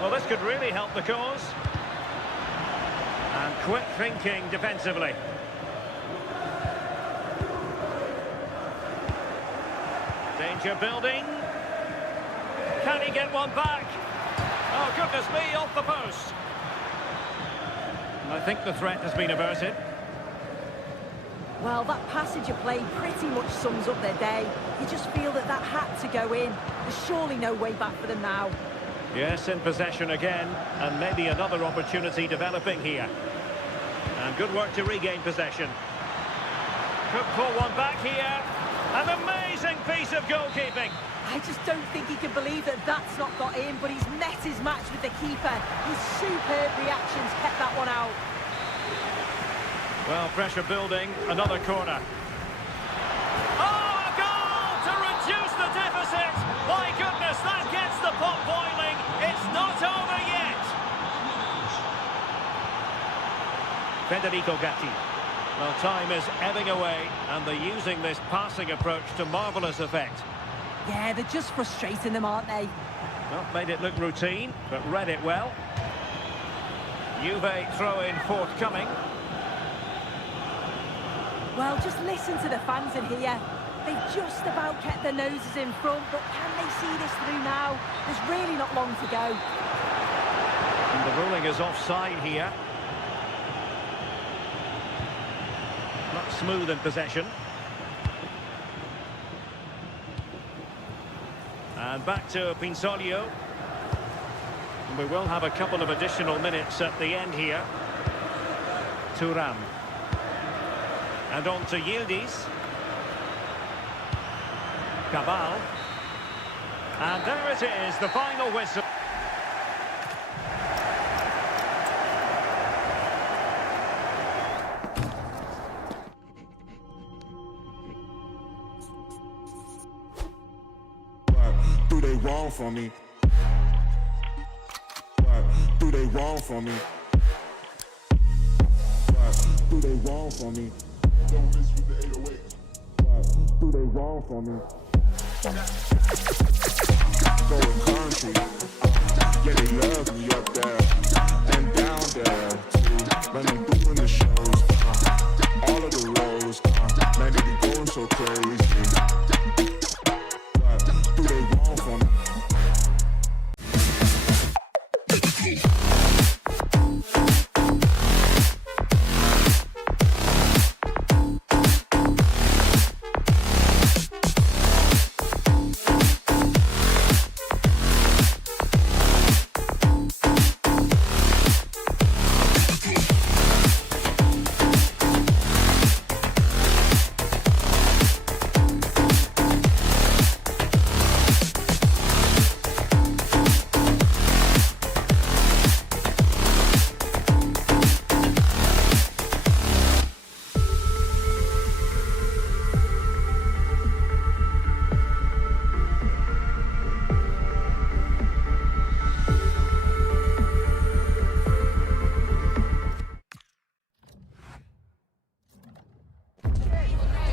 Well, this could really help the cause. And quick thinking defensively. Danger building. Can he get one back? Oh, goodness me, off the post. I think the threat has been averted. Well, that passage of play pretty much sums up their day. You just feel that that had to go in. There's surely no way back for them now. Yes, in possession again, and maybe another opportunity developing here. And good work to regain possession. Could pull one back here. An amazing piece of goalkeeping. I just don't think he can believe that that's not got in, but he's met his match with the keeper. His superb reactions kept that one out. Well, pressure building, another corner. Oh, a goal to reduce the deficit! My goodness, that gets the pot boiling. It's not over yet. Federico Gatti. Well, time is ebbing away, and they're using this passing approach to marvellous effect. Yeah, they're just frustrating them, aren't they? Not made it look routine, but read it well. Juve throw-in forthcoming. Well, just listen to the fans in here. They've just about kept their noses in front, but can they see this through now? There's really not long to go. And the ruling is offside here. Not smooth in possession. And back to Pinsoglio. We will have a couple of additional minutes at the end here. Thuram. And on to Yildiz. Cabal. And there it is, the final whistle. What do they want from me? What do they want from me? What do they want from me? Don't miss with the 808. What do they want from me? Going country, yeah, they love me up there and down there too. When I'm doing the shows, all of the roads, man, they be going so crazy. What do they want from me?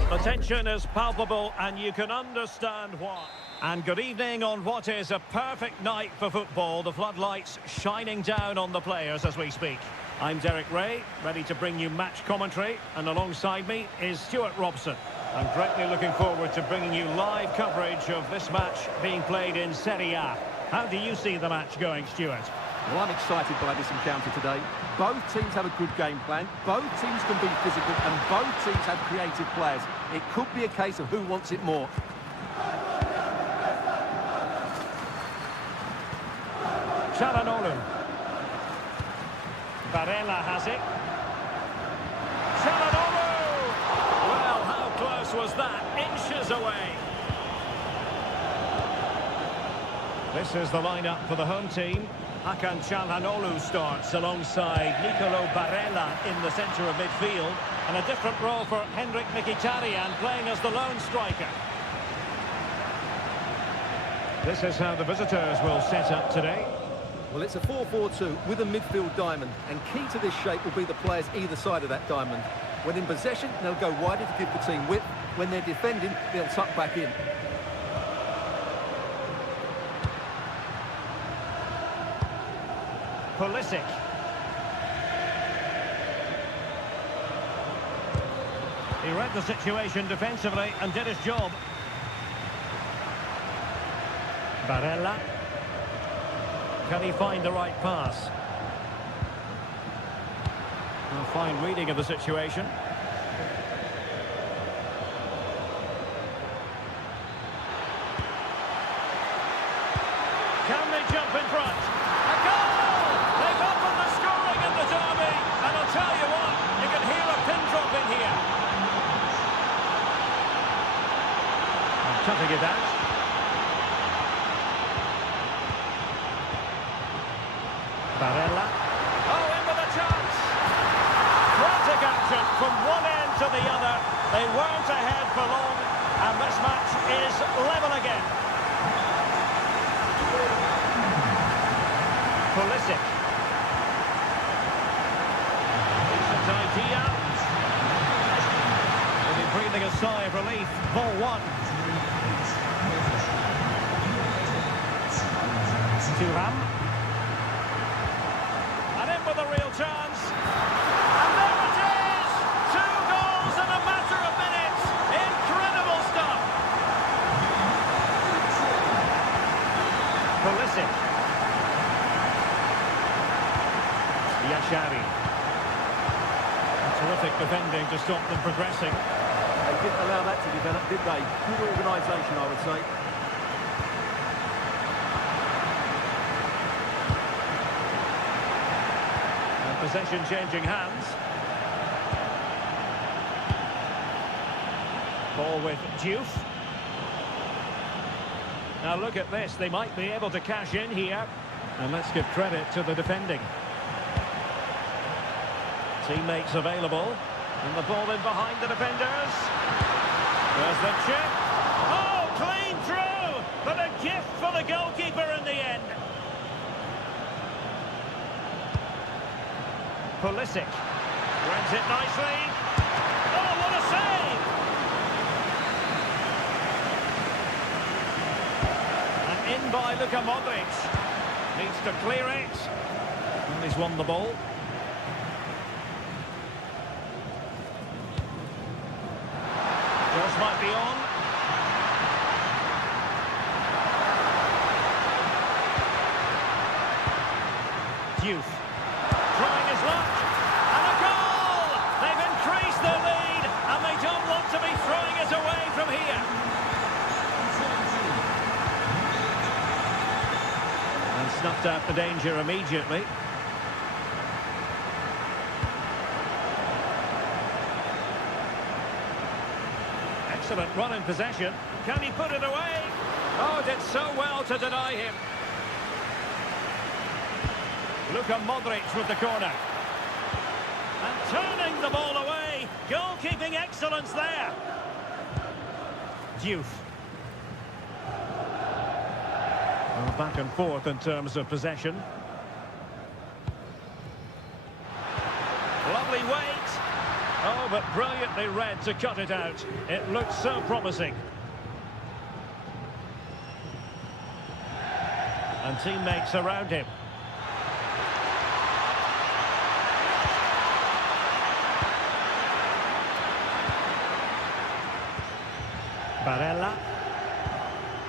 The tension is palpable and you can understand why. And good evening on what is a perfect night for football. The floodlights shining down on the players as we speak. I'm Derek Ray, ready to bring you match commentary, and alongside me is Stuart Robson. I'm greatly looking forward to bringing you live coverage of this match being played in Serie A. How do you see the match going, Stuart? Well, I'm excited by this encounter today. Both teams have a good game plan, both teams can be physical, and both teams have creative players. It could be a case of who wants it more. Çalhanoğlu. Barella has it. Çalhanoğlu! Well, how close was that? Inches away. This is the lineup for the home team. Hakan Çalhanoğlu starts alongside Nicolo Barella in the centre of midfield, and a different role for Henrik Mkhitaryan playing as the lone striker. This is how the visitors will set up today. Well, it's a 4-4-2 with a midfield diamond, and key to this shape will be the players either side of that diamond. When in possession, they'll go wider to give the team width. When they're defending, they'll tuck back in. Pulisic. He read the situation defensively and did his job. Barella. Can he find the right pass? A fine reading of the situation. Can they jump in front? A goal! They've opened the scoring in the derby, and I'll tell you what, you can hear a pin drop in here. Cutting it out. Barella. Oh, in with a chance. Frantic action from one end to the other. They weren't ahead for long, and this match is level again. Pulisic. Decent idea. Will be breathing a sigh of relief. Ball one. Thuram. And in with a real chance. And there it is! 2 goals in a matter of minutes. Incredible stuff. Pulisic. Yashari. Terrific defense. defending to stop them progressing. They didn't allow that to develop, did they? Good organisation, I would say. And possession changing hands. Ball with Juve. Now look at this, they might be able to cash in here. And let's give credit to the defending. Teammates available. And the ball in behind the defenders. There's the chip. Oh, clean through! But a gift for the goalkeeper in the end. Pulisic. Runs it nicely. Oh, what a save! And in by Luka Modric. Needs to clear it. And he's won the ball. Cross might be on. Juve. Trying his luck. And a goal! They've increased their lead. And they don't want to be throwing it away from here. And snuffed out the danger immediately. Excellent run in possession. Can he put it away? Oh, did so well to deny him. Luka Modric with the corner. And turning the ball away. Goalkeeping excellence there. Juve. Well, back and forth in terms of possession. Lovely weight. Oh, but brilliantly read to cut it out. It looked so promising. And teammates around him. Barella.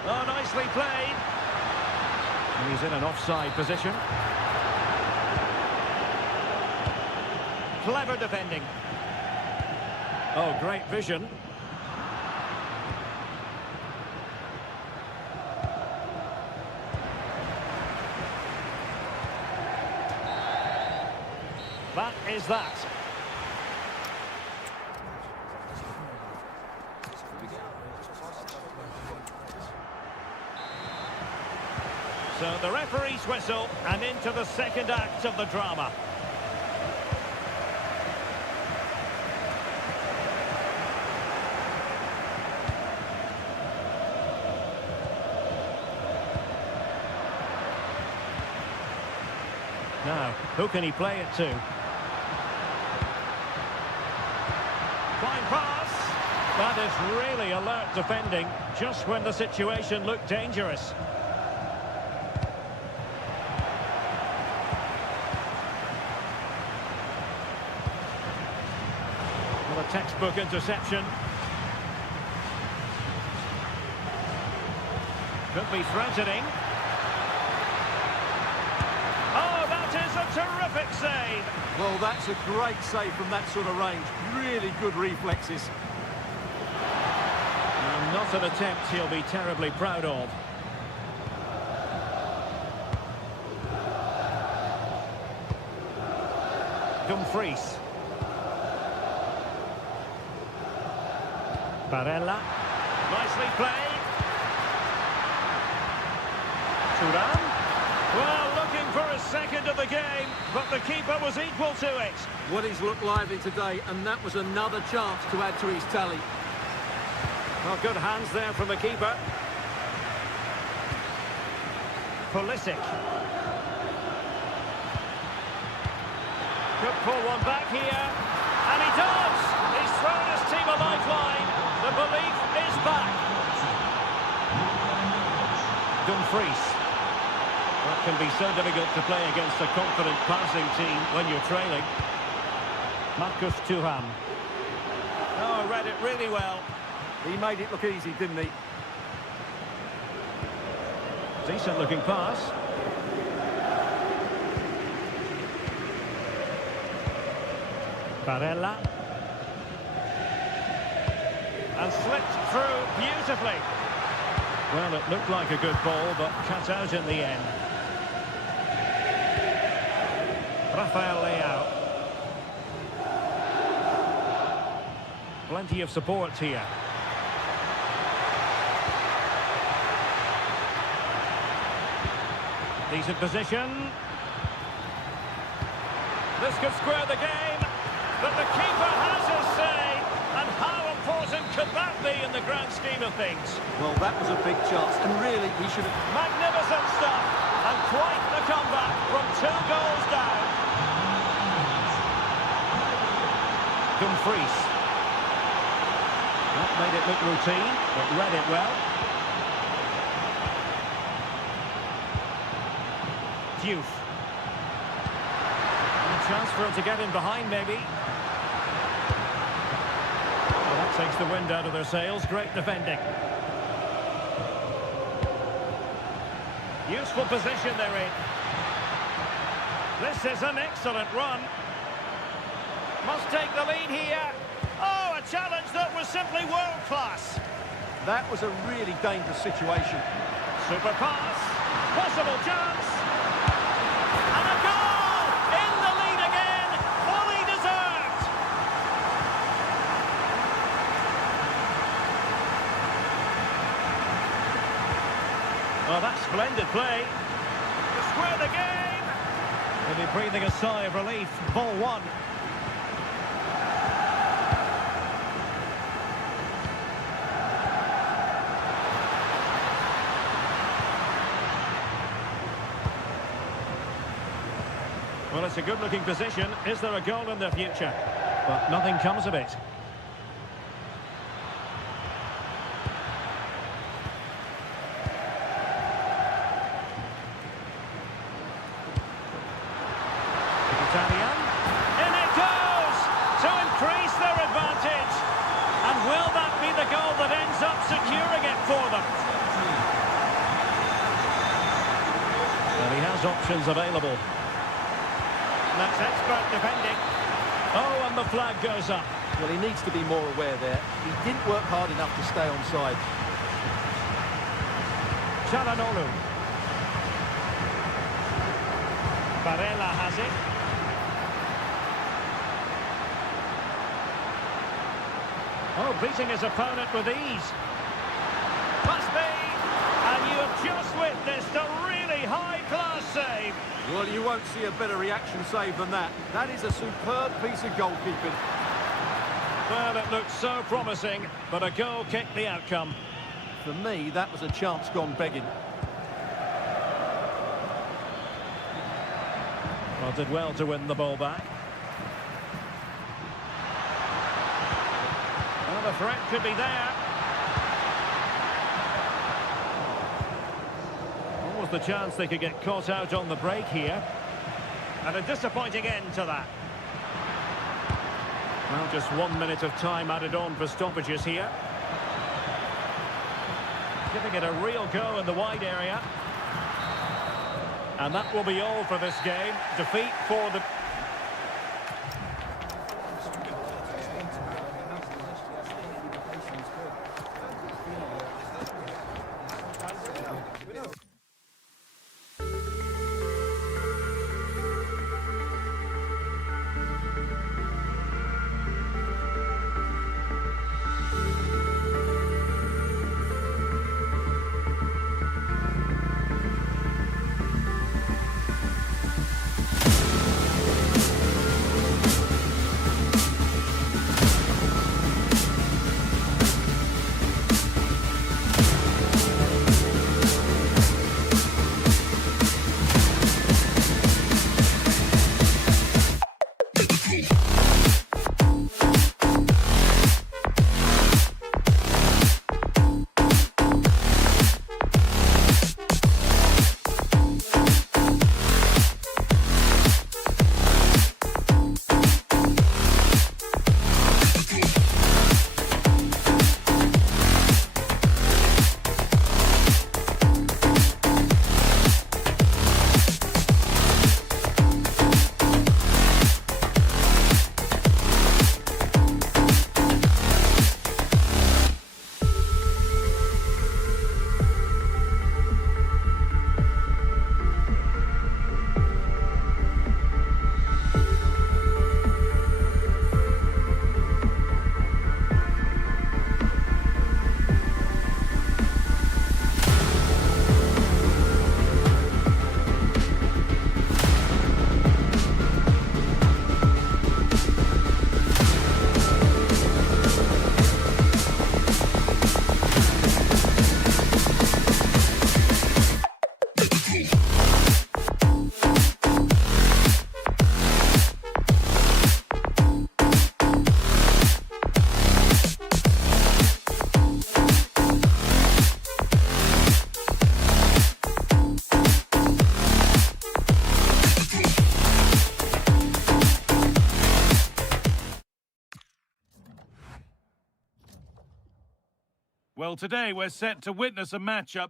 Oh, nicely played. And he's in an offside position. Clever defending. Oh, great vision. That is that. So the referee's whistle and into the second act of the drama. Now, who can he play it to? Fine pass. That is really alert defending, just when the situation looked dangerous. Well, a textbook interception. Could be threatening. Terrific save. Well, that's a great save from that sort of range. Really good reflexes. And not an attempt he'll be terribly proud of. Dumfries. Barella. Nicely played. Thuram. Well, looking for a second of the game, but the keeper was equal to it. Well, he's looked lively today, and that was another chance to add to his tally. Well, good hands there from the keeper. Pulisic. Could pull one back here. And he does! He's thrown his team a lifeline. The belief is back. Dumfries. That can be so difficult to play against a confident passing team when you're trailing. Marcus Thuram. Oh, read it really well. He made it look easy, didn't he? Decent looking pass. Barella. And slipped through beautifully. Well, it looked like a good ball, but cut out in the end. Rafael Leao. Plenty of support here. Decent position. This could square the game, but the keeper has his say. And how important could that be in the grand scheme of things? Well, that was a big chance, and really, he should have... Magnificent stuff, and quite the comeback from 2 goals down. Dumfries. That made it look routine, but read it well. Diouf. A chance for him to get in behind, maybe. Well, that takes the wind out of their sails. Great defending. Useful position they're in. This is an excellent run. Must take the lead here. Oh, a challenge that was simply world-class. That was a really dangerous situation. Super pass. Possible chance. And a goal! In the lead again. Fully deserved. Well, that's splendid play. To square the game. They'll be breathing a sigh of relief. Ball 1. Well, it's a good-looking position. Is there a goal in the future? But nothing comes of it. Italian. In it goes! To increase their advantage. And will that be the goal that ends up securing it for them? Well, he has options available. That's expert defending. Oh, and the flag goes up. Well, he needs to be more aware there. He didn't work hard enough to stay onside. Çalhanoğlu. Barella has it. Oh, beating his opponent with ease. Must be. And you have just witnessed a really high-class save. Well, you won't see a better reaction save than that. That is a superb piece of goalkeeping. Well, it looked so promising, but a goal kicked the outcome. For me, that was a chance gone begging. Well, did well to win the ball back. Well, the threat could be there. What was the chance they could get caught out on the break here? And a disappointing end to that. Well, just 1 minute of time added on for stoppages here. Giving it a real go in the wide area. And that will be all for this game. Defeat for the... Well, today we're set to witness a matchup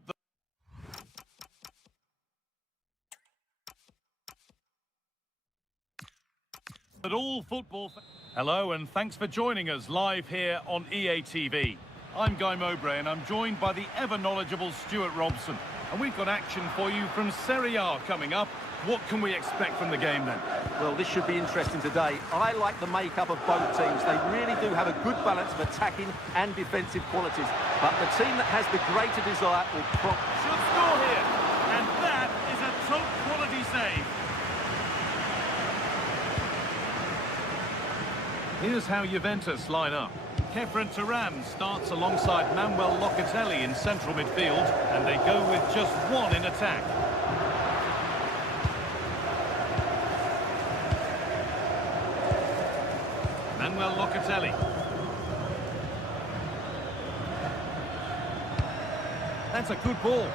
that all football... Hello, and thanks for joining us live here on EA TV. I'm Guy Mowbray, and I'm joined by the ever-knowledgeable Stuart Robson. And we've got action for you from Serie A coming up. What can we expect from the game then? Well, this should be interesting today. I like the makeup of both teams. They really do have a good balance of attacking and defensive qualities. But the team that has the greater desire will Should score here, and that is a top-quality save. Here's how Juventus line up. Kefren Turam starts alongside Manuel Locatelli in central midfield, and they go with just one in attack. Manuel Locatelli. That's a good ball.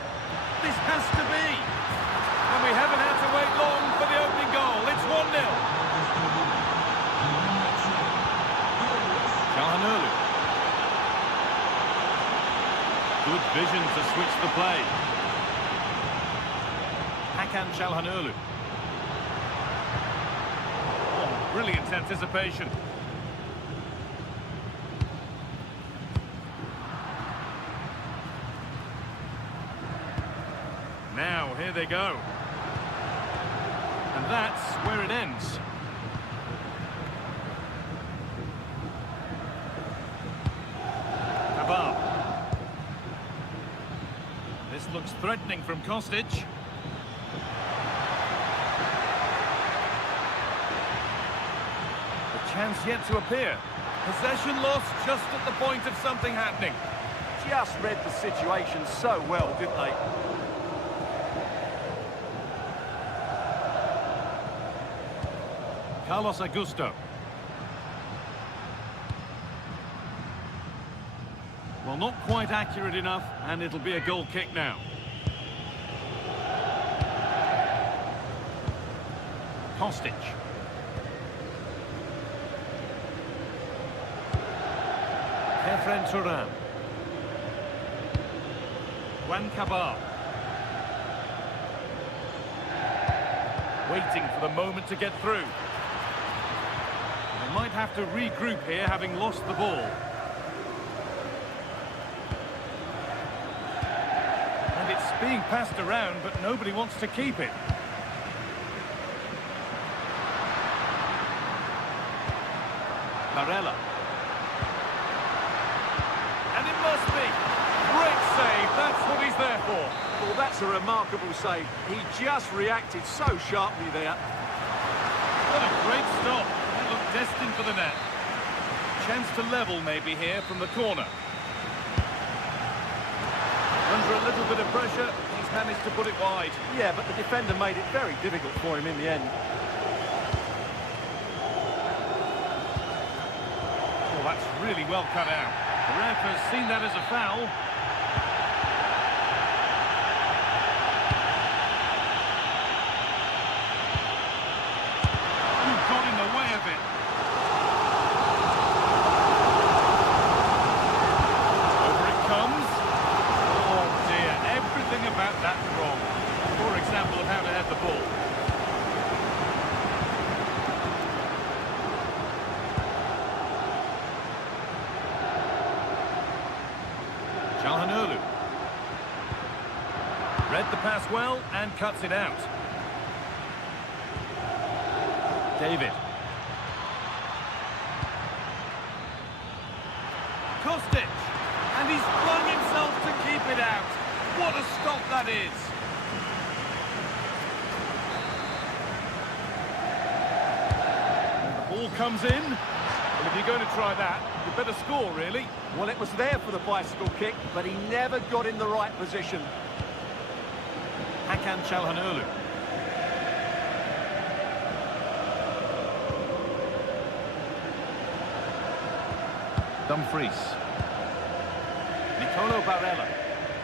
This has to be. And we haven't had to wait long for the opening goal. It's 1-0. Calhanoglu. Good vision to switch the play. Hakan Calhanoglu. Oh, brilliant anticipation. Now, here they go. And that's where it ends. This looks threatening from Kostic. The chance yet to appear. Possession lost just at the point of something happening. just read the situation so well, didn't they? Carlos Augusto. Well, not quite accurate enough, and it'll be a goal kick now. Kostic. Kefren Turam. Juan Cabal. Waiting for the moment to get through. They might have to regroup here, having lost the ball. And it's being passed around, but nobody wants to keep it. Barella. And it must be. Great save, that's what he's there for. Well, that's a remarkable save. He just reacted so sharply there. What a great stop. That looked destined for the net. Chance to level maybe here from the corner. Under a little bit of pressure, he's managed to put it wide. Yeah, but the defender made it very difficult for him in the end. Oh, that's really well cut out. The ref has seen that as a foul. Who got in the way of it? Over it comes. Oh dear, everything about that wrong. For example of how to head the ball. Calhanoglu. Read the pass well and cuts it out. David. Kostic. And he's flung himself to keep it out. What a stop that is. And the ball comes in. Well, if you're going to try that, you better score, really. Well, it was there for the bicycle kick, but he never got in the right position. Hakan Calhanoglu. Dumfries. Nicolo Barella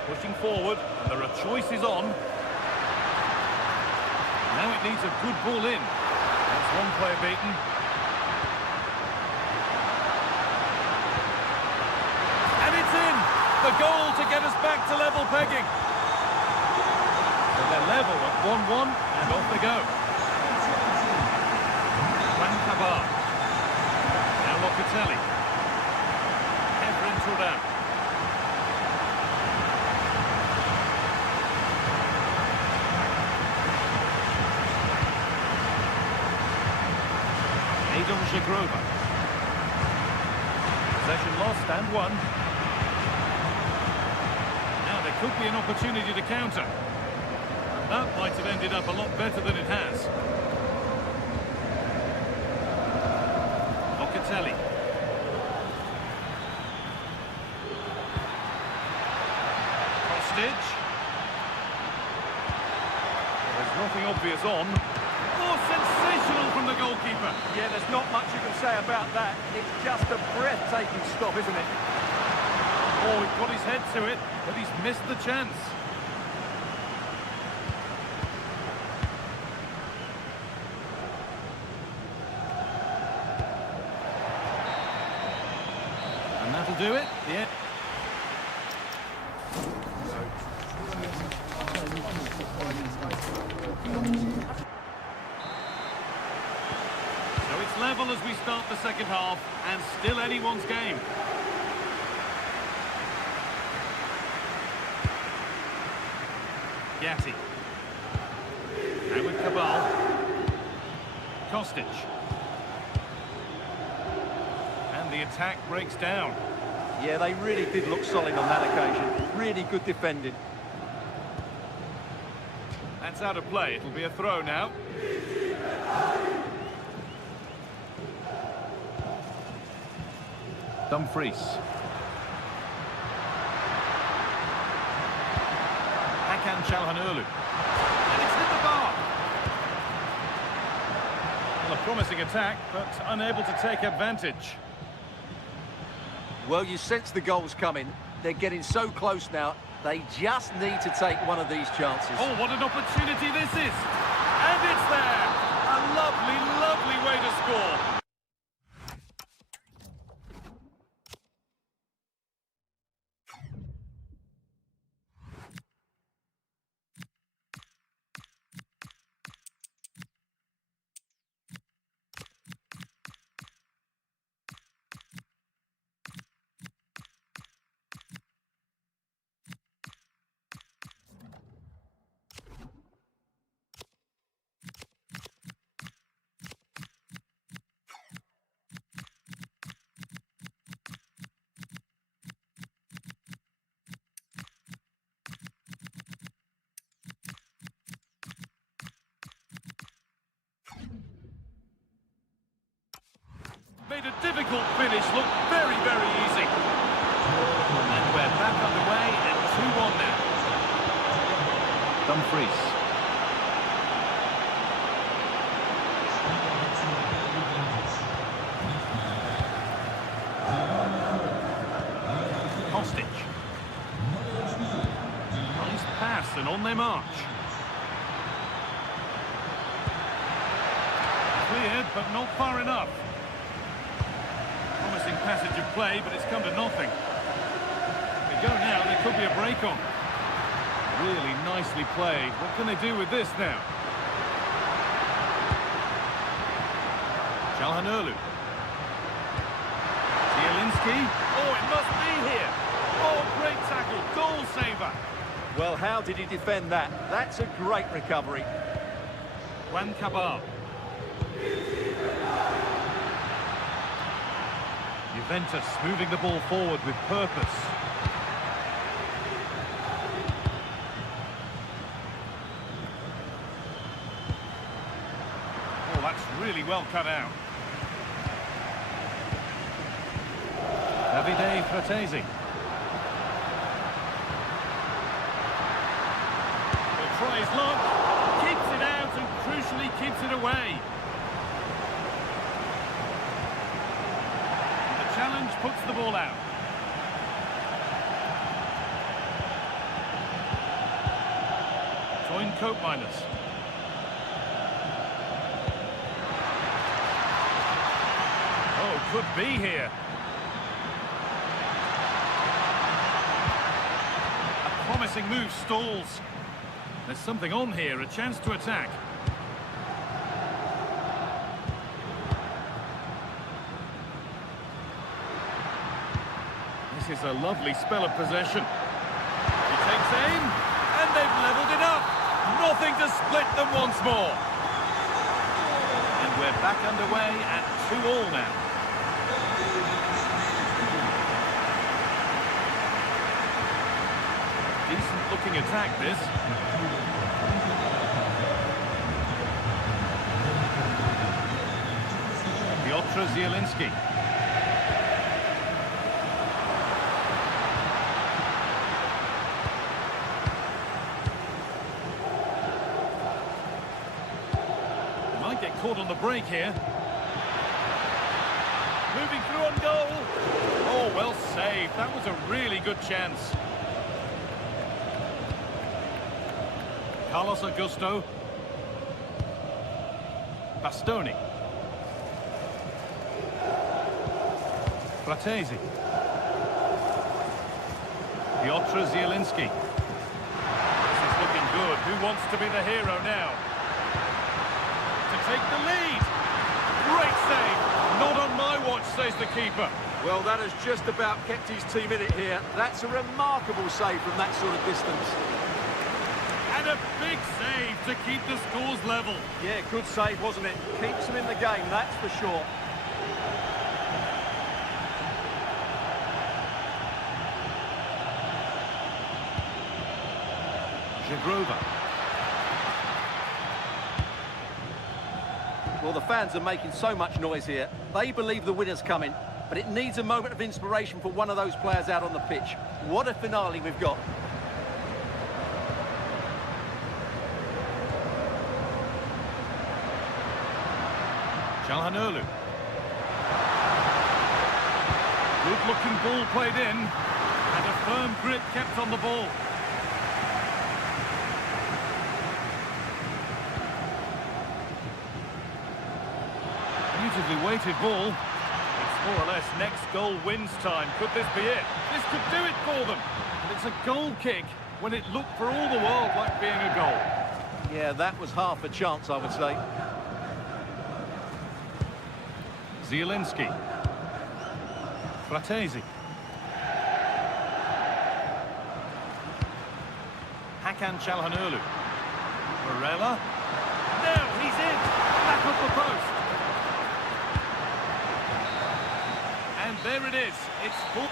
pushing forward, and there are choices on. Now it needs a good ball in. That's one player beaten. And it's in! The goal to get us back to level pegging. So they're level at 1-1, and off they go. Now Locatelli. Efren Turan. Adon Żegrova. Possession lost and won. Now there could be an opportunity to counter. That might have ended up a lot better than it has. Locatelli. Kostic. There's nothing obvious on. Oh, sensational from the goalkeeper. Yeah, there's not much you can say about that. It's just a breathtaking stop, isn't it? Oh, he's got his head to it, but he's missed the chance. And that'll do it. Yeah. So it's level as we start the second half, and still anyone's game. Gatti. Now with Cabal. Kostic. And the attack breaks down. Yeah, they really did look solid on that occasion. Really good defending. That's out of play. It'll be a throw now. Dumfries. Hakan Çalhanoğlu. And it's hit the bar. Well, a promising attack, but unable to take advantage. Well, you sense the goals coming. They're getting so close now. They just need to take one of these chances. Oh, what an opportunity this is. And it's there. A lovely, lovely way to score. Made a difficult finish look very, very easy. And we're back underway at 2-1 now. Dumfries. Kostic. Nice pass and on they march. Cleared, but not far enough. Promising passage of play, but it's come to nothing. They go now, there could be a break on. Really nicely played. What can they do with this now? Çalhanoğlu. Zielinski. Oh, it must be here. Oh, great tackle. Goal saver. Well, how did he defend that? That's a great recovery. Juan Cabal. Juventus moving the ball forward with purpose. Oh, that's really well cut out. Davide Fratesi. Will try his luck. Keeps it out and crucially keeps it away. Challenge puts the ball out. Join coat miners. Oh, could be here. pressing move stalls. There's something on here, a chance to attack. This is a lovely spell of possession. He takes aim, and they've levelled it up. Nothing to split them once more. And we're back underway at 2-2 now. Decent looking attack, this. Piotr Zielinski. Might get caught on the break here. Moving through on goal. Oh, well saved. That was a really good chance. Carlos Augusto. Bastoni. Fratesi. Piotr Zielinski. This is looking good. Who wants to be the hero now? To take the lead. Great save. Not on my watch, says the keeper. Well, that has just about kept his team in it here. That's a remarkable save from that sort of distance. And a big save to keep the scores level. Yeah, good save, wasn't it? Keeps them in the game, that's for sure. Żegrova. Well, the fans are making so much noise here. They believe the winner's coming, but it needs a moment of inspiration for one of those players out on the pitch. What a finale we've got. Çalhanoğlu. Good-looking ball played in, and a firm grip kept on the ball. Beautifully weighted ball. It's more or less next goal wins time. Could this be it? This could do it for them. And it's a goal kick when it looked for all the world like being a goal. Yeah, that was half a chance, I would say. Zielinski. Fratesi. Hakan Çalhanoğlu. Barella. Now he's in. Back up the post. And there it is. It's full.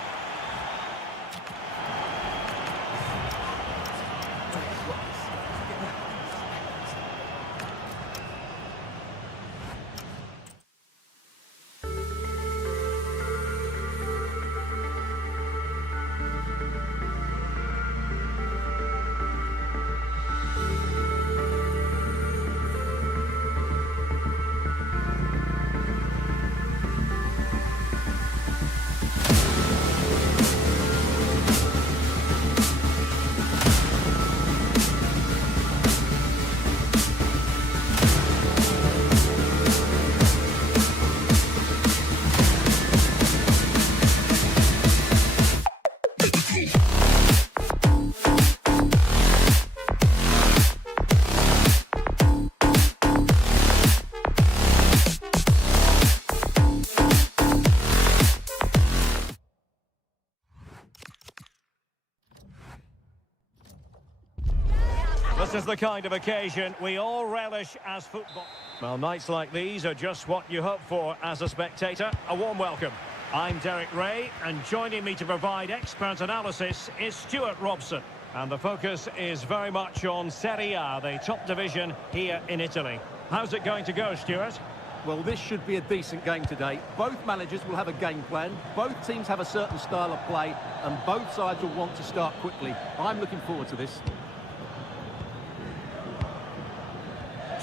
This is the kind of occasion we all relish as football. Well, nights like these are just what you hope for as a spectator. A warm welcome. I'm Derek Ray, and joining me to provide expert analysis is Stuart Robson. And the focus is very much on Serie A, the top division here in Italy. How's it going to go, Stuart? Well, this should be a decent game today. Both managers will have a game plan. Both teams have a certain style of play, and both sides will want to start quickly. I'm looking forward to this.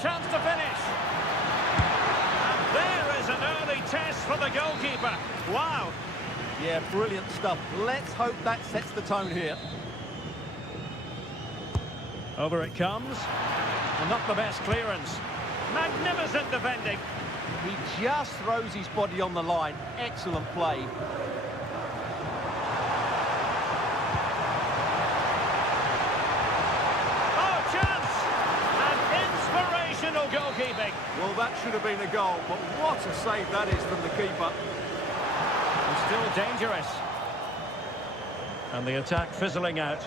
Chance to finish. And there is an early test for the goalkeeper. Wow. Yeah, brilliant stuff. Let's hope that sets the tone here. Over it comes. And not the best clearance. Magnificent defending. He just throws his body on the line. Excellent play. saving. Well, that should have been a goal, but what a save that is from the keeper. And still dangerous. And the attack fizzling out.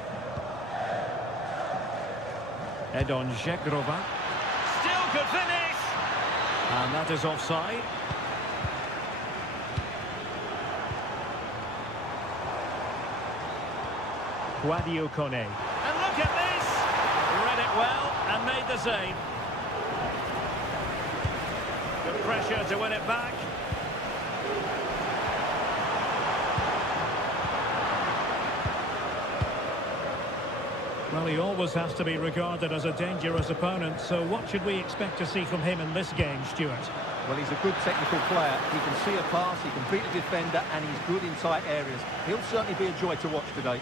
Edon Žegrova. Still could finish. And that is offside. Guadio Kone. And look at this! Read it well and made the save. Good pressure to win it back. Well, he always has to be regarded as a dangerous opponent, so what should we expect to see from him in this game, Stuart? Well, he's a good technical player. He can see a pass, he can beat a defender, and he's good in tight areas. He'll certainly be a joy to watch today.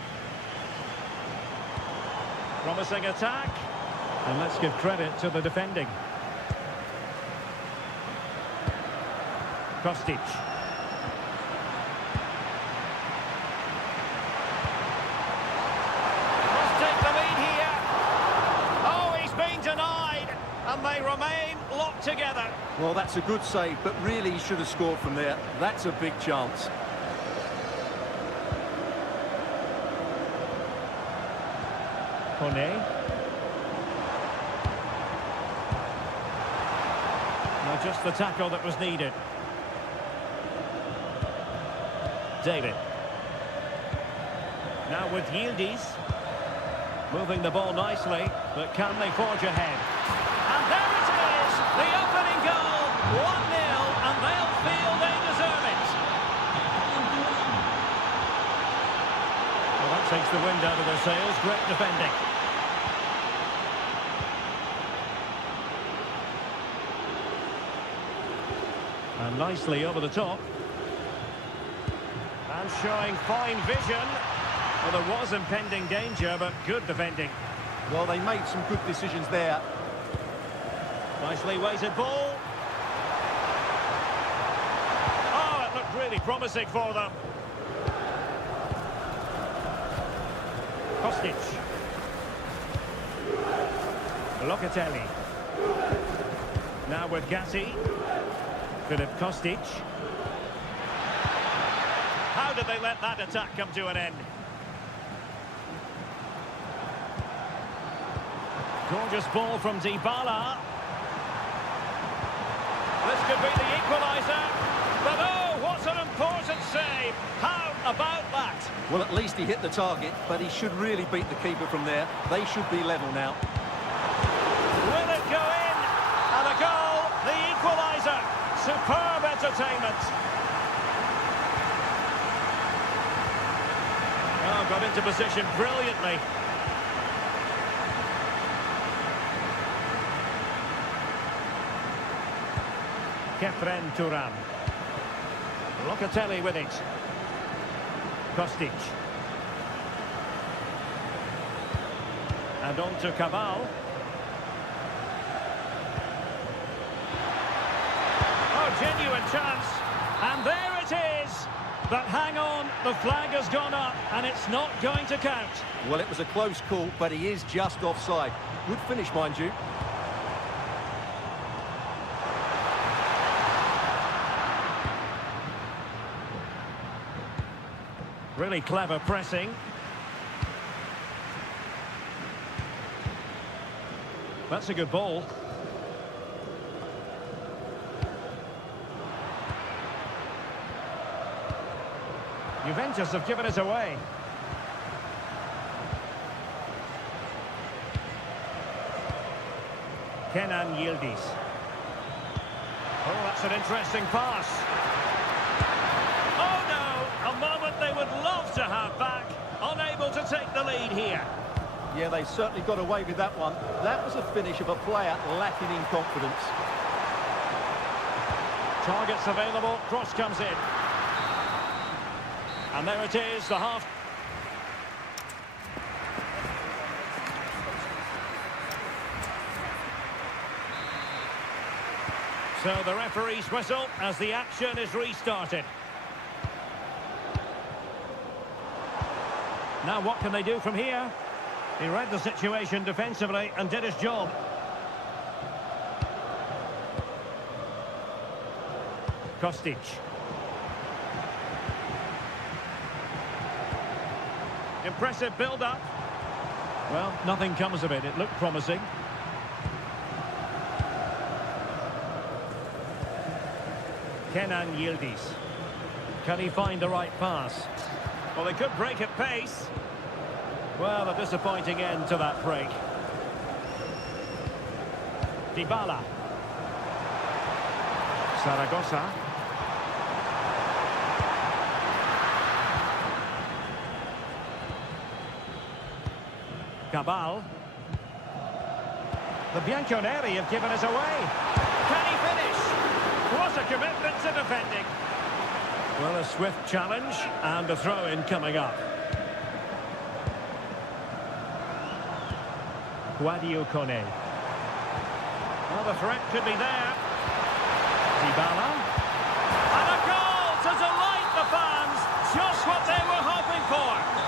Promising attack. And let's give credit to the defending. Kostic. Must take the lead here. Oh, he's been denied. And they remain locked together. Well, that's a good save, but really he should have scored from there. That's a big chance. Kone. Now just the tackle that was needed. David. Now with Yildiz. Moving the ball nicely, but can they forge ahead? And there it is! The opening goal! 1-0, and they'll feel they deserve it. Well, that takes the wind out of their sails. Great defending. And nicely over the top. And showing fine vision. Well, there was impending danger, but good defending. Well, they made some good decisions there. Nicely weighted ball. Oh, it looked really promising for them. Kostic. Locatelli. Now with Gatti. Filip Kostic. How did they let that attack come to an end? Gorgeous ball from Dybala. This could be the equaliser. But oh, what an important save. How about that? Well, at least he hit the target, but he should really beat the keeper from there. They should be level now. Will it go in? And a goal, the equaliser. Superb entertainment. Oh, got into position brilliantly. Kefren Turan. Locatelli with it. Kostic. And on to Cabal. Oh, genuine chance. And there it is. But hang on, the flag has gone up and it's not going to count. Well, it was a close call, but he is just offside. Good finish, mind you. Really clever pressing. That's a good ball. Juventus have given it away. Kenan Yildiz. Oh, that's an interesting pass. Oh no, a moment they would love to have back. Unable to take the lead here. Yeah, they certainly got away with that one. That was a finish of a player lacking in confidence. Targets available, cross comes in. And there it is, the half. So the referee's whistle as the action is restarted. Now what can they do from here? He read the situation defensively and did his job. Kostic. Impressive build-up. Well, nothing comes of it. It looked promising. Kenan Yildiz. Can he find the right pass? Well, they could break at pace. Well, a disappointing end to that break. Dybala. Zaragoza. Cabal. The Bianconeri have given us away. Can he finish? What a commitment to defending. Well, a swift challenge and a throw-in coming up. Guadio Kone. Well, the threat could be there. Dybala. And a goal to delight the fans. Just what they were hoping for.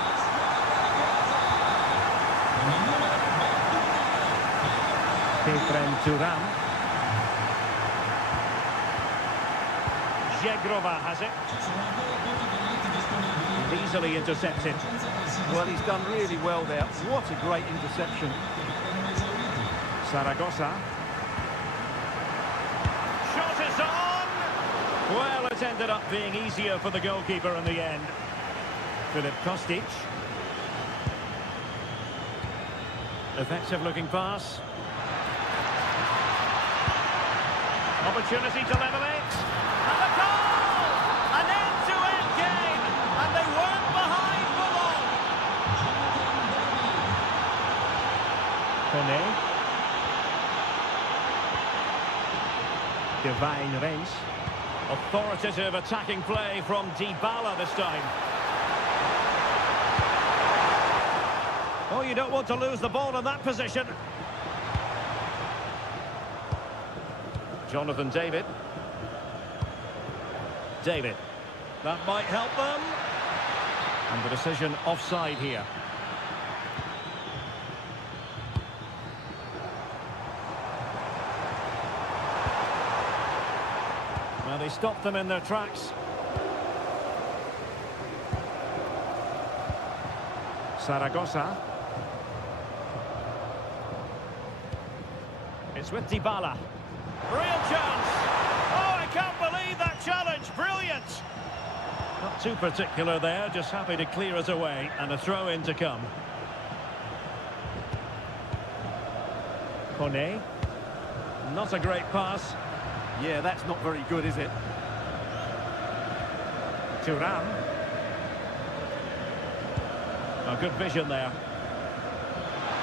Petren Thuram. Jegrova has it. Easily intercepted. Well, he's done really well there. What a great interception. Zaragoza. Shot is on! Well, it ended up being easier for the goalkeeper in the end. Filip Kostic. Effective looking pass. Opportunity to level it. And the goal! An end-to-end game. And they weren't behind for long. Kone. Divine Reis. Authoritative attacking play from Dybala this time. Oh, you don't want to lose the ball in that position. Jonathan David. David. That might help them. And the decision offside here. Well, they stopped them in their tracks. Zaragoza. It's with Dybala. Real chance. Oh, I can't believe that challenge. Brilliant. Not too particular there, just happy to clear it away. And a throw-in to come. Kone. Not a great pass. Yeah, that's not very good, is it? Thuram. Oh, good vision there.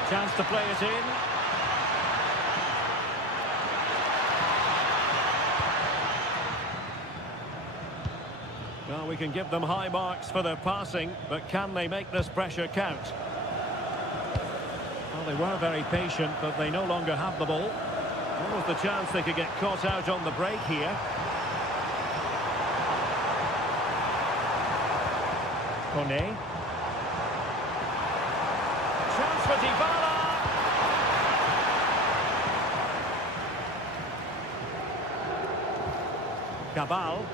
Chance to play it in. Well, we can give them high marks for their passing, but can they make this pressure count? Well, they were very patient, but they no longer have the ball. What was the chance they could get caught out on the break here? Kone. Chance for Dybala. Cabal.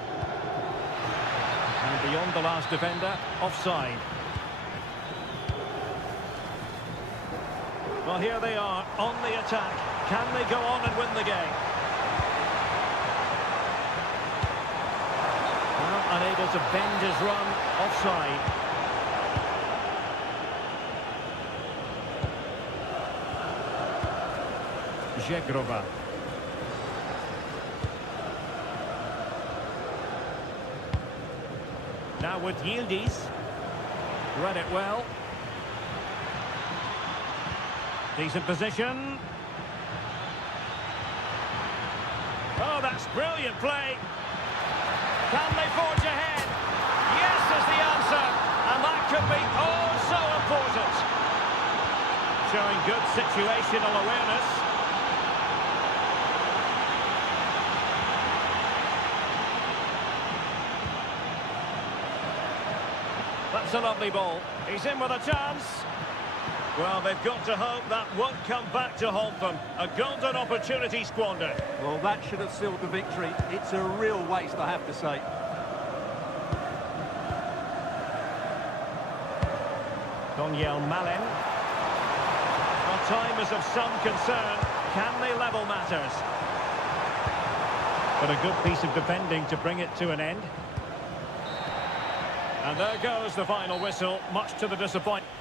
And beyond the last defender, offside. Well, here they are on the attack. Can they go on and win the game? Well, unable to bend his run, offside. Jegrova. Now with Yildiz. Read it well. Decent position. Oh, that's brilliant play. Can they forge ahead? Yes is the answer. And that could be oh so important. Showing good situational awareness. That's a lovely ball. He's in with a chance. Well, they've got to hope that won't come back to haunt them. A golden opportunity squandered. Well, that should have sealed the victory. It's a real waste, I have to say. Daniel Malin. Well, time is of some concern. Can they level matters? But a good piece of defending to bring it to an end. And there goes the final whistle, much to the disappointment.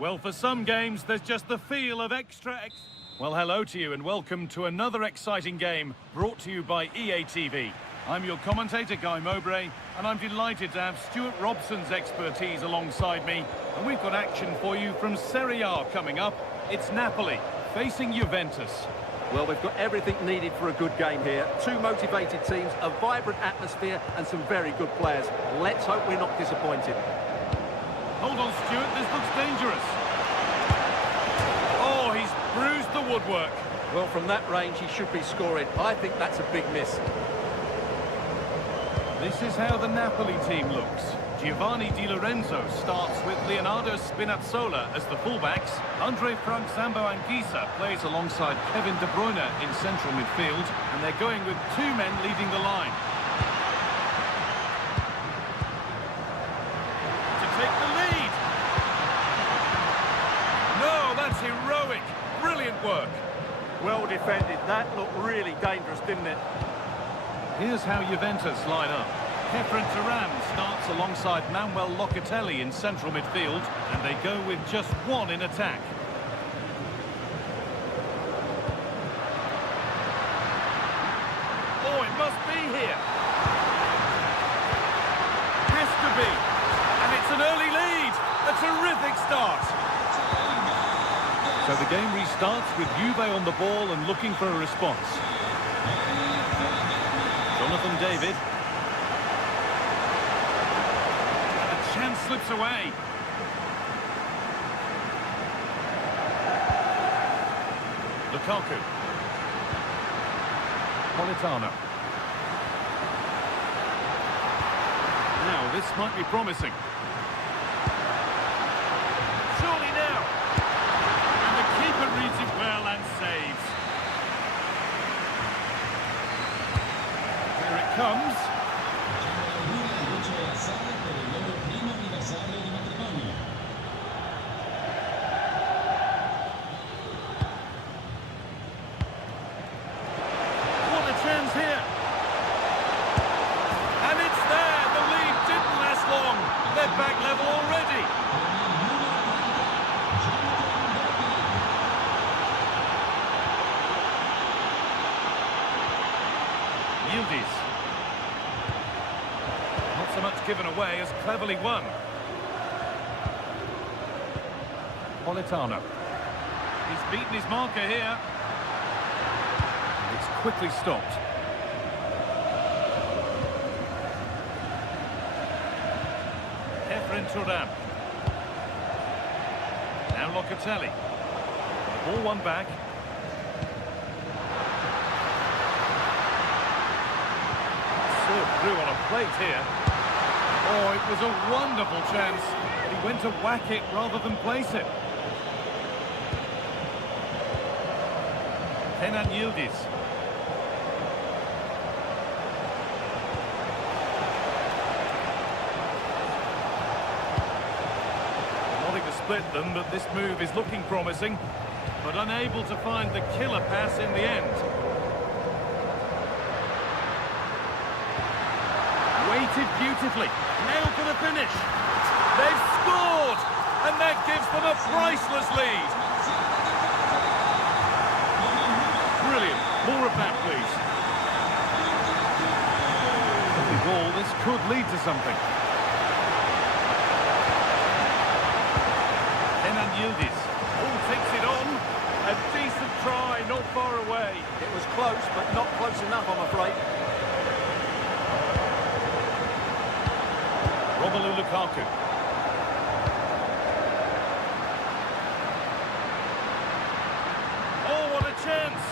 Well, for some games, there's just the feel of Well, hello to you and welcome to another exciting game brought to you by EA TV. I'm your commentator, Guy Mowbray, and I'm delighted to have Stuart Robson's expertise alongside me. And we've got action for you from Serie A coming up. It's Napoli facing Juventus. Well, we've got everything needed for a good game here. Two motivated teams, a vibrant atmosphere, and some very good players. Let's hope we're not disappointed. Hold on, Stuart, this looks dangerous. Oh, he's bruised the woodwork. Well, from that range, he should be scoring. I think that's a big miss. This is how the Napoli team looks. Giovanni Di Lorenzo starts with Leonardo Spinazzola as the fullbacks. Andre Frank Zambo Anguissa plays alongside Kevin De Bruyne in central midfield. And they're going with two men leading the line. To take the lead. No, that's heroic. Brilliant work. Well defended. That looked really dangerous, didn't it? Here's how Juventus line up. Starts alongside Manuel Locatelli in central midfield, and they go with just one in attack. Oh, it must be here. Has to be. And it's an early lead. A terrific start. So the game restarts with Juve on the ball and looking for a response. Jonathan David. Chance slips away. Lukaku. Politano. Now, this might be promising. Surely now. And the keeper reads it well and saves. Here it comes. Back level already. Yildiz. Not so much given away as cleverly won. Politano. He's beaten his marker here. It's quickly stopped. Turan. Now Locatelli. Ball one back. Served through on a plate here. Oh, it was a wonderful chance. He went to whack it rather than place it. Kenan Yildiz. Split them, but this move is looking promising, but unable to find the killer pass in the end. Waited beautifully. Now for the finish. They've scored, and that gives them a priceless lead. Brilliant. More of that, please. Lovely ball. This could lead to something. Yildiz. Oh, takes it on. A decent try, not far away. It was close, but not close enough, I'm afraid. Romelu Lukaku. Oh, what a chance.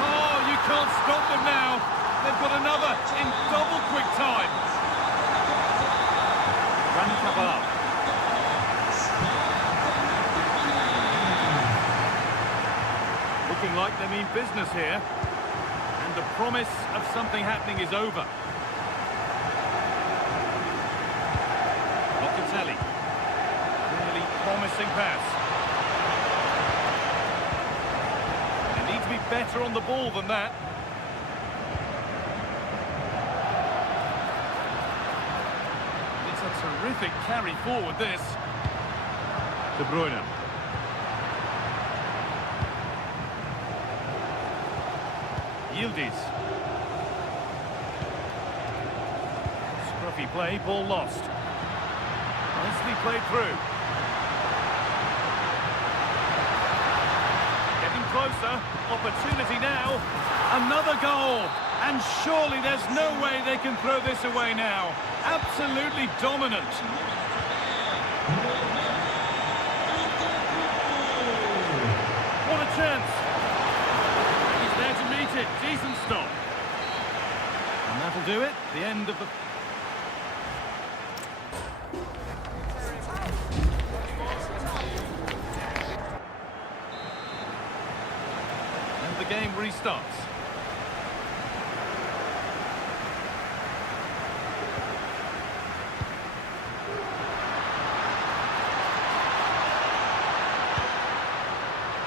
Oh, you can't stop them now. They've got another in double quick time. Rani. Looking like they mean business here, and the promise of something happening is over. Locatelli, really promising pass. They need to be better on the ball than that. It's a terrific carry forward, this. De Bruyne. Yildiz. Scruffy play, ball lost. Nicely played through. Getting closer. Opportunity now. Another goal. And surely there's no way they can throw this away now. Absolutely dominant. What a chance. There to meet it, decent stop. And that'll do it, the end of the... And the game restarts.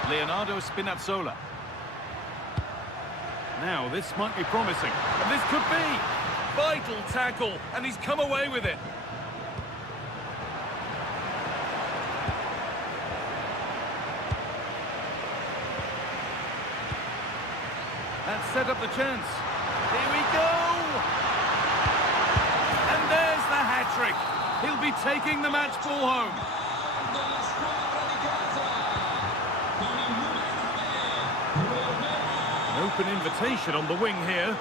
Leonardo Spinazzola. Now, this might be promising. And this could be. Vital tackle, and he's come away with it. That set up the chance. Here we go! And there's the hat-trick. He'll be taking the match ball home. An open invitation on the wing here.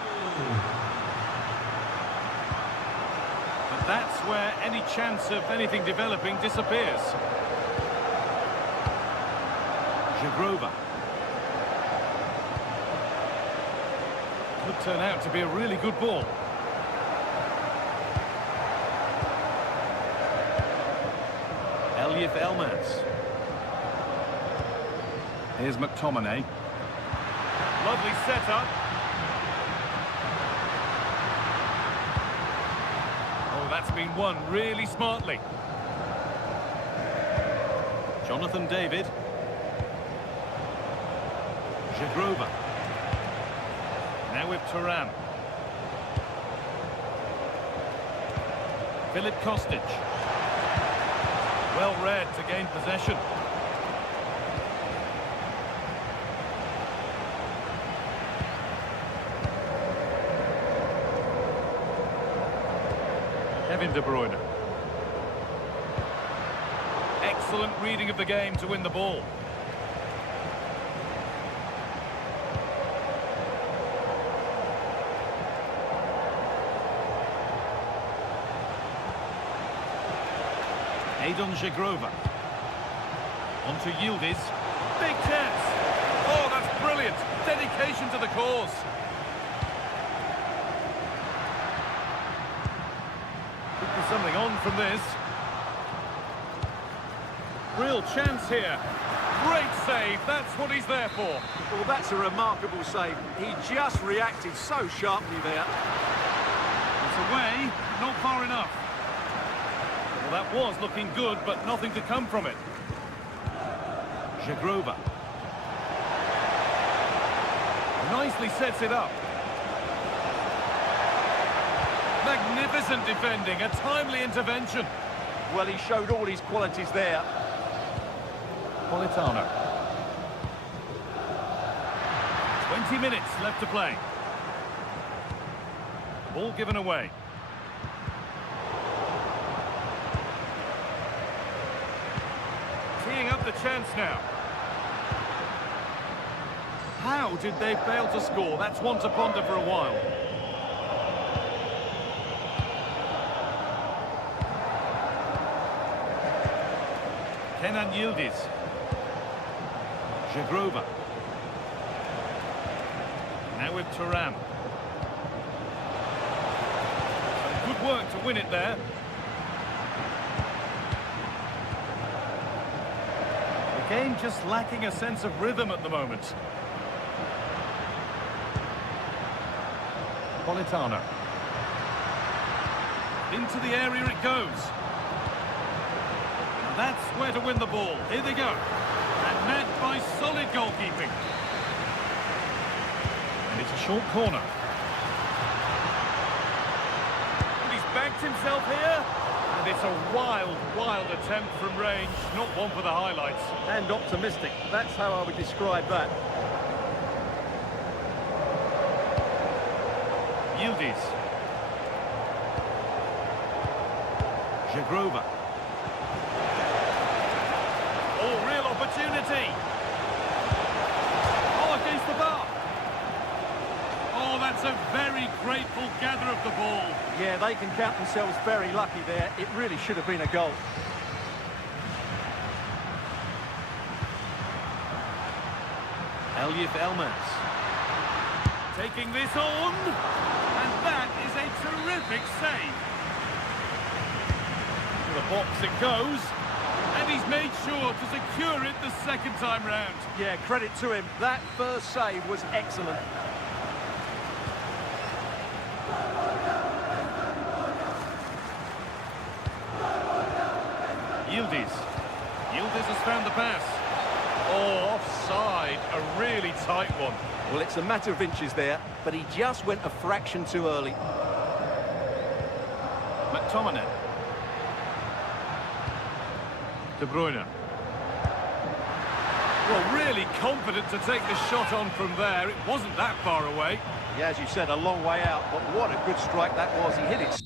But that's where any chance of anything developing disappears. Jagrova. Could turn out to be a really good ball. Elmas. Here's McTominay. Lovely setup. Oh, that's been won really smartly. Jonathan David. Jagrova. Now with Thuram. Filip Kostic. Well read to gain possession. Kevin De Bruyne. Excellent reading of the game to win the ball. Adon Jagrova. On to Yildiz. Big chance. Oh, that's brilliant. Dedication to the cause. Could be something on from this. Real chance here. Great save. That's what he's there for. Well, that's a remarkable save. He just reacted so sharply there. It's away, not far enough. Well, that was looking good, but nothing to come from it. Jagrova. Nicely sets it up. Magnificent defending, a timely intervention. Well, he showed all his qualities there. Politano. 20 minutes left to play. Ball given away. Teeing up the chance now. How did they fail to score? That's one to ponder for a while. Kenan Yildiz. Jagrova. Now with Thuram. Good work to win it there. The game just lacking a sense of rhythm at the moment. Politano. Into the area it goes. And that's where to win the ball. Here they go. And met by solid goalkeeping. And it's a short corner. And he's backed himself here. And it's a wild, wild attempt from range. Not one for the highlights. And optimistic. That's how I would describe that. Yildiz. Jagrova. Oh, real opportunity. Oh, against the bar. Oh, that's a very grateful gather of the ball. Yeah, they can count themselves very lucky there. It really should have been a goal. Elmas. Taking this on. And that is a terrific save. To the box it goes. And he's made sure to secure it the second time round. Yeah, credit to him. That first save was excellent. Yildiz. Yildiz has found the pass. Oh, offside. A really tight one. Well, it's a matter of inches there, but he just went a fraction too early. McTominay. De Bruyne. Well, really confident to take the shot on from there. It wasn't that far away. Yeah, as you said, a long way out, but what a good strike that was. He hit it.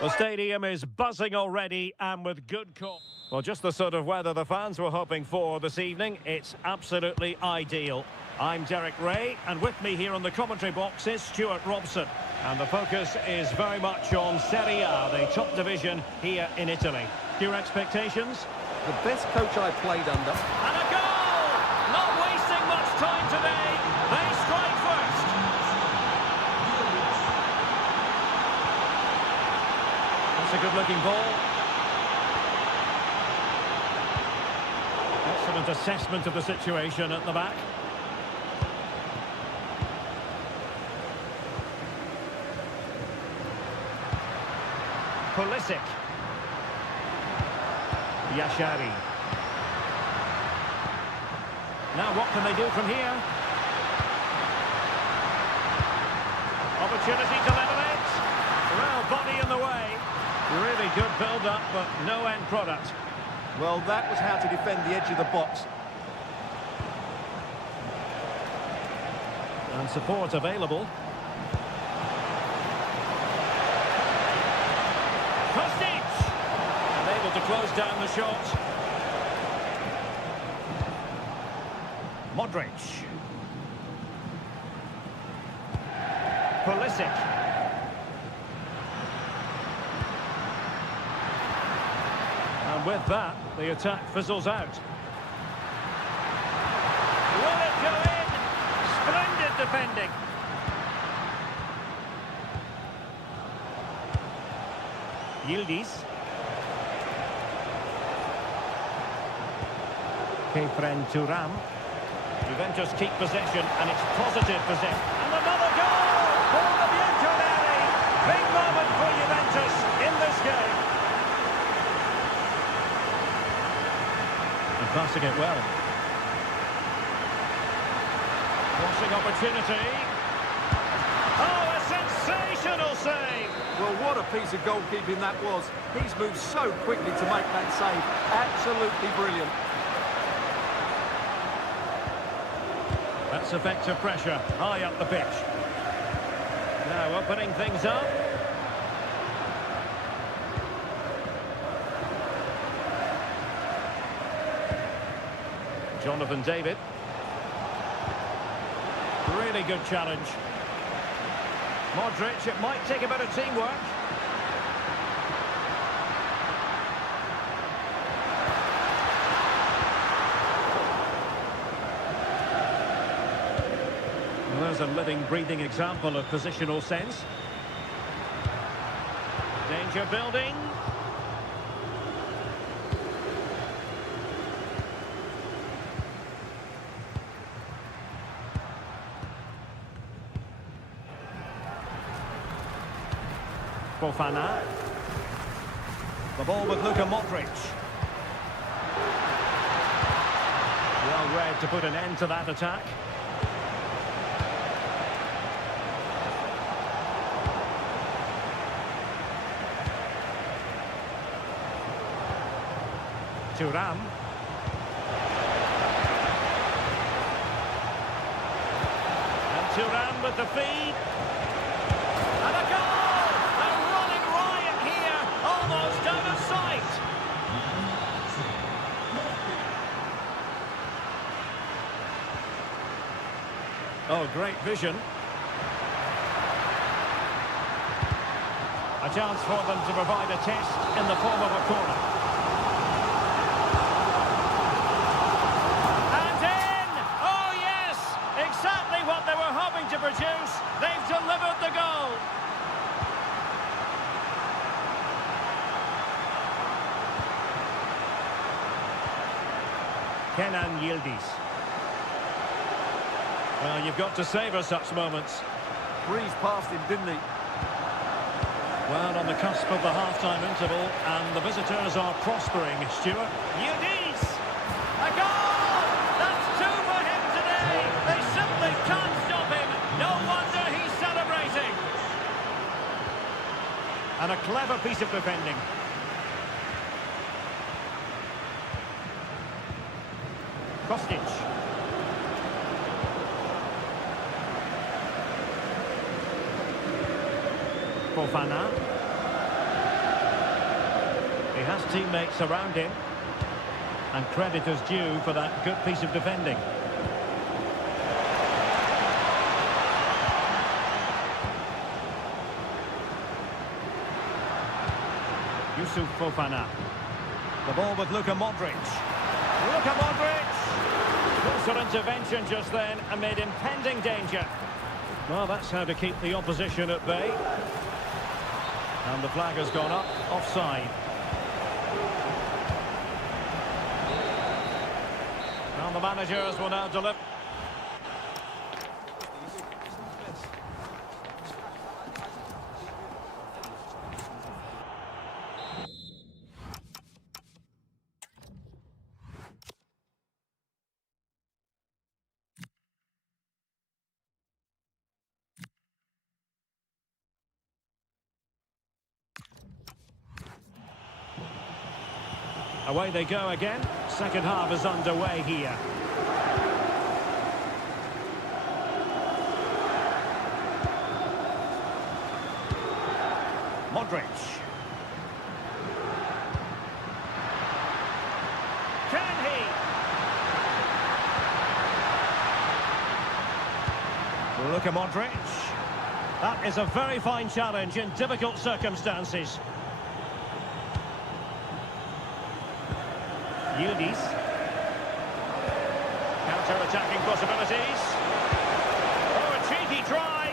The stadium is buzzing already, and with good call. Well, just the sort of weather the fans were hoping for this evening. It's absolutely ideal. I'm Derek Ray, and with me here on the commentary box is Stuart Robson. And the focus is very much on Serie A, the top division here in Italy. Your expectations? The best coach I played under. And a goal! Not wasting much time today. They strike first. That's a good-looking ball. Excellent assessment of the situation at the back. Pulisic. Yashari. Now what can they do from here? Opportunity to level it. Well, body in the way. Really good build-up, but no end product. Well, that was how to defend the edge of the box. And support available. Able to close down the shot. Modric. Pulisic. And with that, the attack fizzles out. Will it go in? Splendid defending. Yildiz. Kefren Turam. Juventus keep possession, and it's positive possession. And another goal for the Bianconeri. Big moment for Juventus in this game. And passing it well. Crossing opportunity. Oh, a sensational save. Well, what a piece of goalkeeping that was. He's moved so quickly to make that save. Absolutely brilliant. That's effective pressure, high up the pitch. Now opening things up. Jonathan David. Really good challenge. Modric, it might take a bit of teamwork. Well, there's a living, breathing example of positional sense. Danger building. Fofana. The ball with Luka Modric. Well read to put an end to that attack. Thuram. And Thuram with the feed. And a goal! A running riot here, almost out of sight. Oh, great vision. A chance for them to provide a test in the form of a corner. And in! Oh, yes! Exactly what they were hoping to produce. They've delivered the goal. Kenan Yildiz. Well, you've got to savour such moments. Breezed past him, didn't he? Well, on the cusp of the half-time interval, and the visitors are prospering, Stuart. Yildiz! A goal! That's two for him today! They simply can't stop him! No wonder he's celebrating! And a clever piece of defending. Kostic. Fofana. He has teammates around him, and credit is due for that good piece of defending. Yusuf Fofana. The ball with Luka Modric. Luka Modric! Closer intervention just then amid impending danger. Well, that's how to keep the opposition at bay. And the flag has gone up, offside. Well, the managers will now deliver. Away they go again. Second half is underway here. Modric. Can he? Luka Modric. That is a very fine challenge in difficult circumstances. Yildiz. Counter-attacking possibilities. Oh, a cheeky try.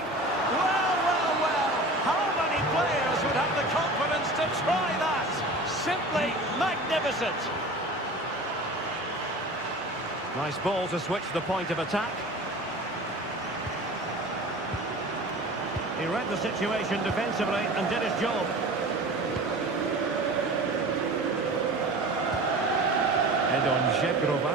Well, well, well. How many players would have the confidence to try that? Simply magnificent. Nice ball to switch the point of attack. He read the situation defensively and did his job. Edon Žegrova.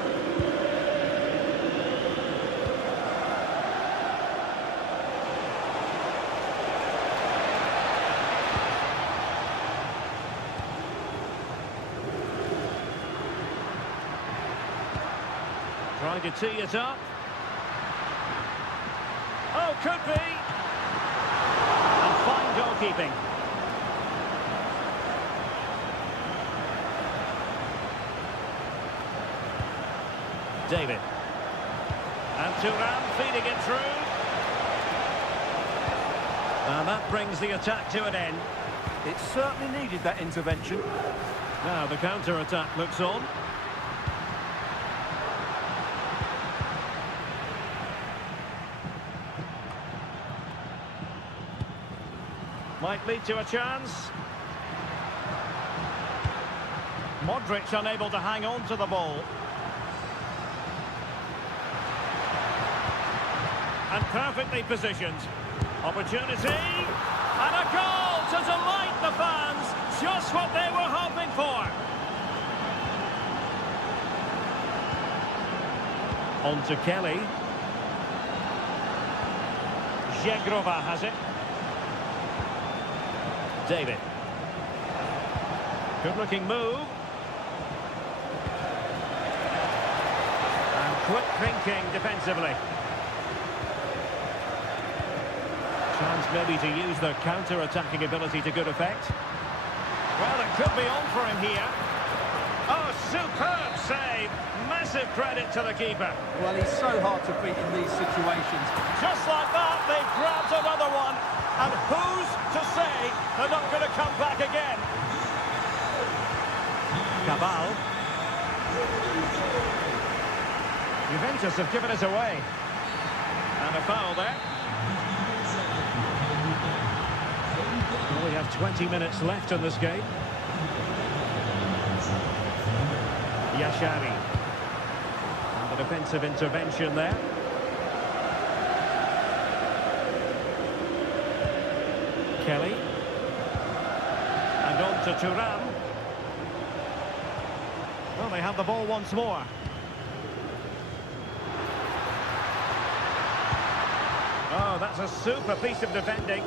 Trying to tee it up. Oh, could be. And fine goalkeeping. David. And Thuram feeding it through. And that brings the attack to an end. It certainly needed that intervention. Now the counter-attack looks on. Might lead to a chance. Modric unable to hang on to the ball. And perfectly positioned. Opportunity. And a goal to delight the fans. Just what they were hoping for. On to Kelly. Jegrova has it. David. Good looking move. And quick thinking defensively. Chance maybe to use their counter-attacking ability to good effect. Well, it could be on for him here. Oh, superb save. Massive credit to the keeper. Well, he's so hard to beat in these situations. Just like that, they've grabbed another one. And who's to say they're not going to come back again? Cabal. Juventus have given us away. And a foul there. Well, we have 20 minutes left in this game. Yashari. And the defensive intervention there. Kelly. And on to Thuram. Well, they have the ball once more. Oh, that's a super piece of defending.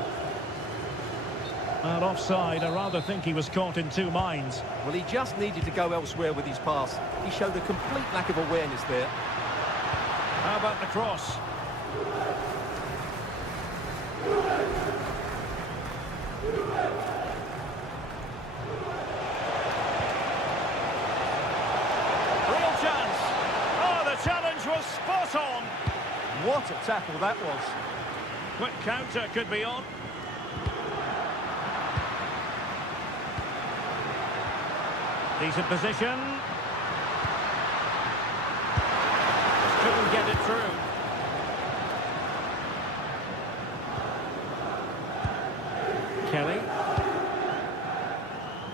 And offside, I rather think he was caught in two minds. Well, he just needed to go elsewhere with his pass. He showed a complete lack of awareness there. How about the cross? Real chance. Oh, the challenge was spot on. What a tackle that was. Quick counter could be on. Decent position. Just couldn't get it through. Kelly.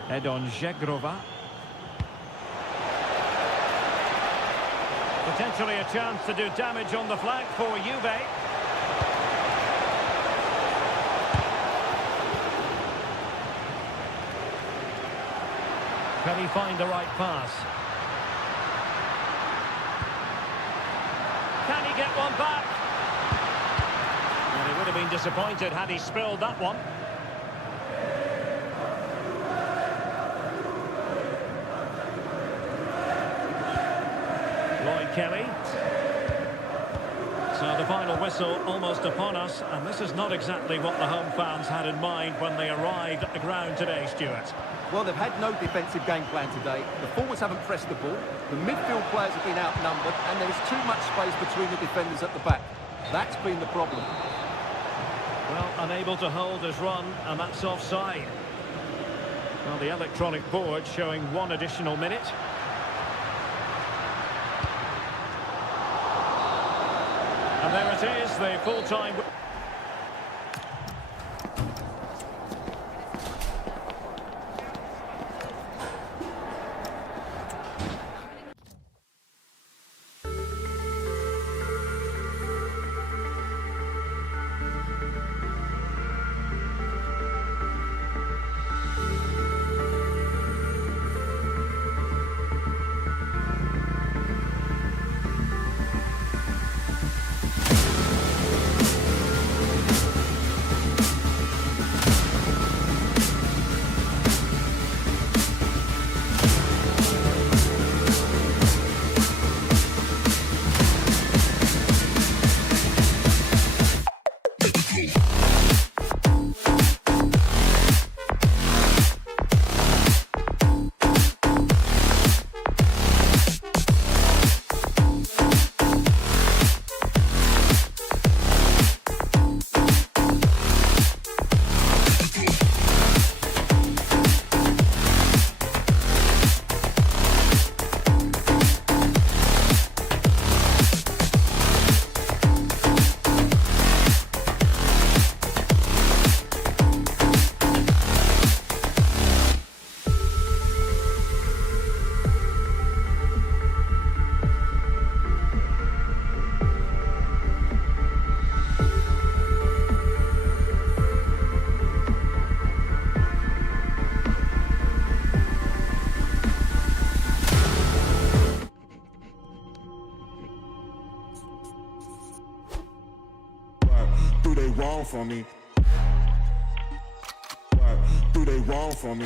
Head on Jegrova. Potentially a chance to do damage on the flank for Juve. Can he find the right pass? Can he get one back? Well, he would have been disappointed had he spilled that one. Lloyd Kelly. So the final whistle almost upon us, and this is not exactly what the home fans had in mind when they arrived at the ground today, Stuart. Well, they've had no defensive game plan today. The forwards haven't pressed the ball. The midfield players have been outnumbered, and there is too much space between the defenders at the back. That's been the problem. Well, unable to hold his run, and that's offside. Well, the electronic board showing one additional minute. And there it is, the full-time... do they wrong for me? What do they wrong for me?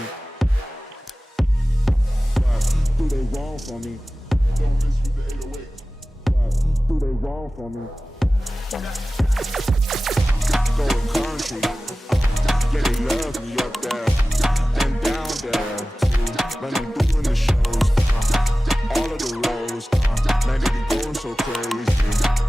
What do they wrong for me? Don't miss with the 808. What do they wrong for me? Going country, yeah, they love me up there and down there too. When I'm doing the shows, all of the roads, man, they be going so crazy.